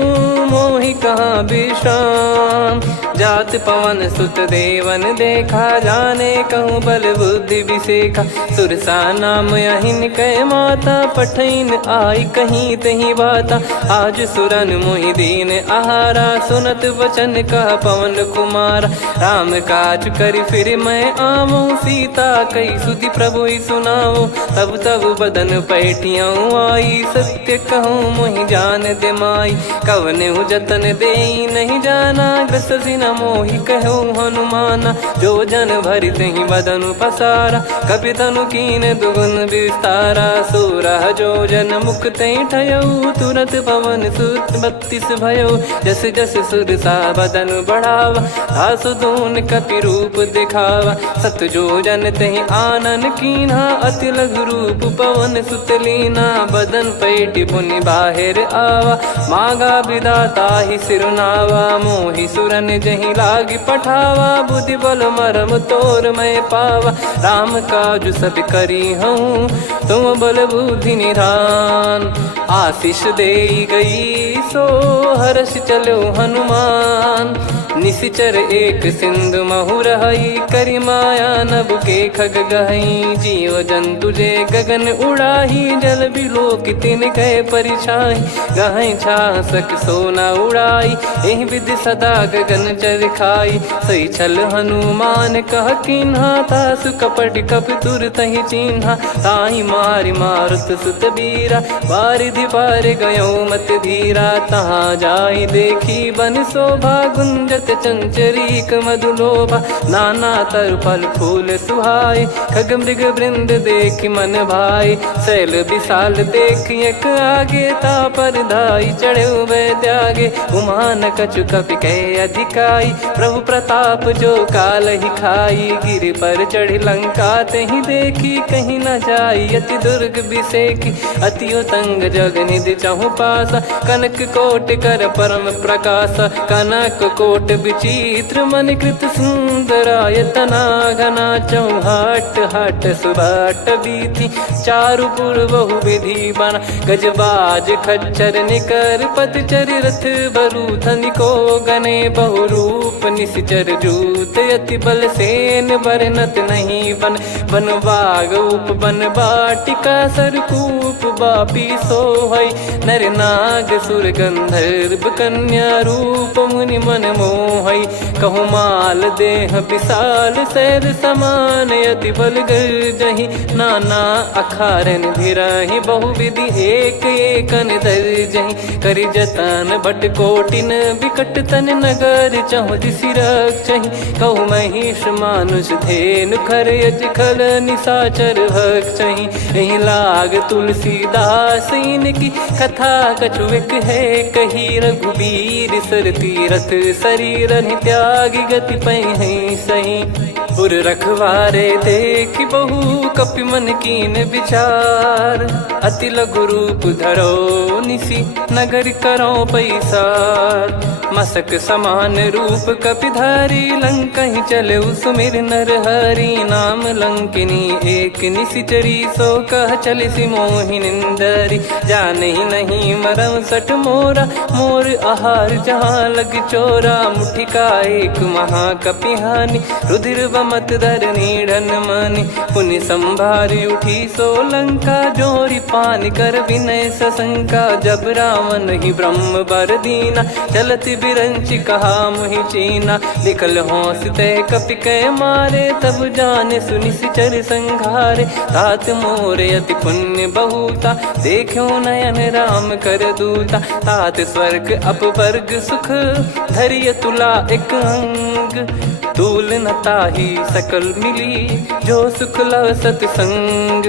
मोहि कहाँ विश्राम। जात पवन सुत देवन देखा, जाने कहूँ बल बुद्धि विसेखा। सुरसा नाम अहिन कै माता, पठैन आई कहीं तहीं बाता। आज सुरन मोहि दीन आहारा, सुनत वचन कह पवन कुमारा। राम काज कर फिर मैं आवऊं, सीता कई सुधि प्रभु ही सुनाओ। तब तब बदन पैठियाँ आई, सत्य कहूँ मोहि जान दे माई। कवने जतन दे नहीं जाना, ग्रसि न मोहि कहूँ हनुमाना। जो जन भरि तहि बदन पसारा, कपि तनु कीन दुगुन विस्तारा। सोरह जो जन मुख तहि ठयऊ, तुरत पवन सुत 32 भयऊ। जस जस सुरसा बदन बढ़ावा, आसु दून कपि रूप दिखावा। सत जो जन तहि आनन कीन्हा, अति लघु रूप पवन सुत लीना। बदन पैठि पुनि बाहिर आवा, मांगा विधाता ही सिरुनावा। मोहि सुरन जहि लागी पठावा, बुद्धि बल मरम तोर मैं पावा। राम काज सब करी हूँ, तुम बल बुद्धि निधान। आशीष दे गई सो हर्ष चलो हनुमान। निशिचर एक सिंधु महु रहई, करि माया नभ के खग गहई। जीव जंतु जे गगन उड़ाही, जल बिलोक तिन गए परिछाई। गहई छासक सोना उड़ाई, एहि विधि सदा गगन चर खाई। सही छल हनुमान कह कीन्हा, तासु कपट कप तुर तहि चिन्हा। ताहि मारि मारुत सुत बीरा, बारिधि पार गयो मत धीरा। तहाँ जाई देखी बन शोभा, गुंजत चंचरीक मधुलोभा। नाना तरु फल फूल सुहाए, खग मृग वृंद देख मन भाई। शैल विशाल देख एक आगे, तापर धाई चढ़े वै त्यागे। उमान कछु कपि कह अधिकाई, प्रभु प्रताप जो काल ही खाई। गिर पर चढ़ी लंका तहि देखी, कहीं न जाई अति दुर्ग बिसेकी। अति उतंग जग निधि चहु पासा, कनक कोट कर परम प्रकाश। कनक कोट विचित्र मन कृत सुंदरायतना। घना चौहाट हाट सुबाट बीथी, चारु पुर बहु विधि बना। गजबाज खच्चर निकर पतचर, रथ बरु धनिको गने। बहु रूप निशिचर जूत, अति बल सेन बरनत नहीं बन। बन बाग उप बन बाटिका, सरकूप बापी सोहई। नर नाग सुर गंधर्व कन्या, रूप मुनि मन मोहई। कहु माल देह विशाल, सैर समान अति बल गर्जहि। नाना अखारन भिराहि, बहु विधि एक एकन दर्जहि। करि जतन बट कोटिन, विकट तन नगर चहु दिसि रक्षहि। कहु महिष मानुष धेनु, खर यज खल निशाचर भक्षहि। एहि लाग तुलसीदास इनकी, कथा कछु एक है कही। रघुबीर सर तीरथ शरीर, त्यागी गति पै सही। पुर रखवारे देख बहु, कपि मन कीन विचार। अति लघु रूप धरो निसी, नगर करो पैसार। मसक समान रूप कपिधारी, लंकहि चले सुमिर नर हरि। नाम लंकिनी एक निशिचरी, सो कह चलिसि मोहि निंदरी। जानहि नहीं मरम सठ मोरा, मोर आहार जहाँ लग चोरा। मुठिका एक महाकपिहानि, रुधिर बम मत धरनी ढन मानी। पुनि संभारी उठी सोलंका, जोरी पानी कर विनय सशंका। जब रावण ही ब्रह्म बर दीना, चलत बिरंच कहा मुहि चीना। लिखल होंस ते कपि कै मारे, तब जाने सुनि सिचर संघारे। तात मोरे अति पुण्य बहुता, देखो नयन राम कर दूता। तात स्वर्ग अपवर्ग सुख, धरिय तुला एक अंग। तूल न ताहि सकल मिली, जो सुख लव सतसंग।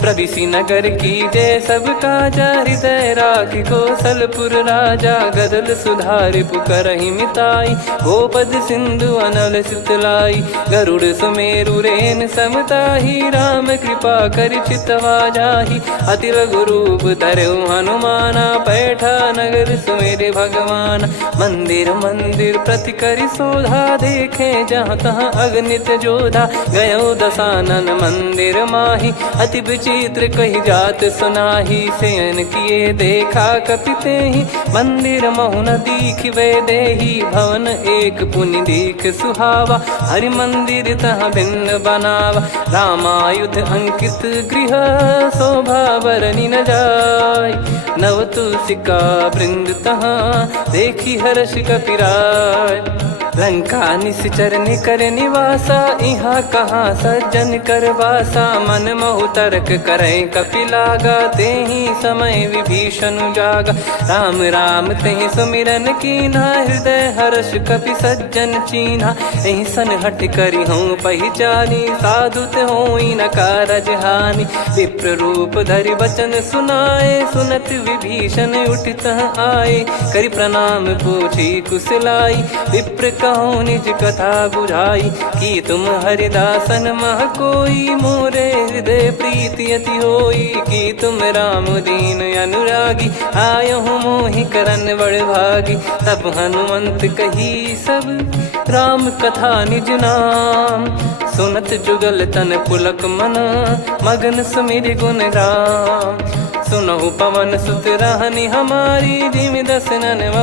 प्रविशि नगर की जय सब काजा, हृदय राखि कौशलपुर राजा। गदल सुधारि पुकारहि मिताई, गोपद सिंधु अनल सितलाई। गरुड़ सुमेरु रेन समताहि, राम कृपा करि चितवा जाहि। अति लघु रूप धरऊ हनुमाना, पैठा नगर सुमेरे भगवान। मंदिर मंदिर प्रति करि शोधा, देखे जहाँ तहाँ अगणित जोधा। गयो दशानन मंदिर माही, अति विचित्र कही जात सुनाही। शयन किए देखा कपिते ही, मंदिर महु न दीखिबे देही। भवन एक पुनि दीख सुहावा, हरि मंदिर तहाँ भिन्न बनावा। रामायुध अंकित गृह, शोभा बरनि न जाय। नव तुलसी का वृंद तहाँ, देखी हर्ष कपिराय। लंका निश्चर निकर निवासा, इहाँ कहाँ सज्जन कर वासा। मन महु तर्क करे कपिलागा, तेहि समय विभीषण जागा। राम राम तेहि सुमिरन कीन्हा, हृदय हर्ष कपि सज्जन चीन्हा। एहि सन हठ करि हूँ पहिचानी, साधु ते होई न कारज हानि। विप्र रूप धरि वचन सुनाए, सुनत विभीषण उठित आए। करि प्रणाम पूछी कुशलाई, विप्र कहो निज कथा बुझाई। कि तुम हरिदासन मह कोई, मोरे हृदय प्रीति अति होई। कि तुम राम दीन अनुरागी, आयो हूँ मोहि करन बड़ भागी। तब हनुमंत कही सब, राम कथा निज नाम। सुनत जुगल तन पुलक मन, मगन सुमिर गुण राम। सुनहु पवन सुत रहनि हमारी, जिमि दसनन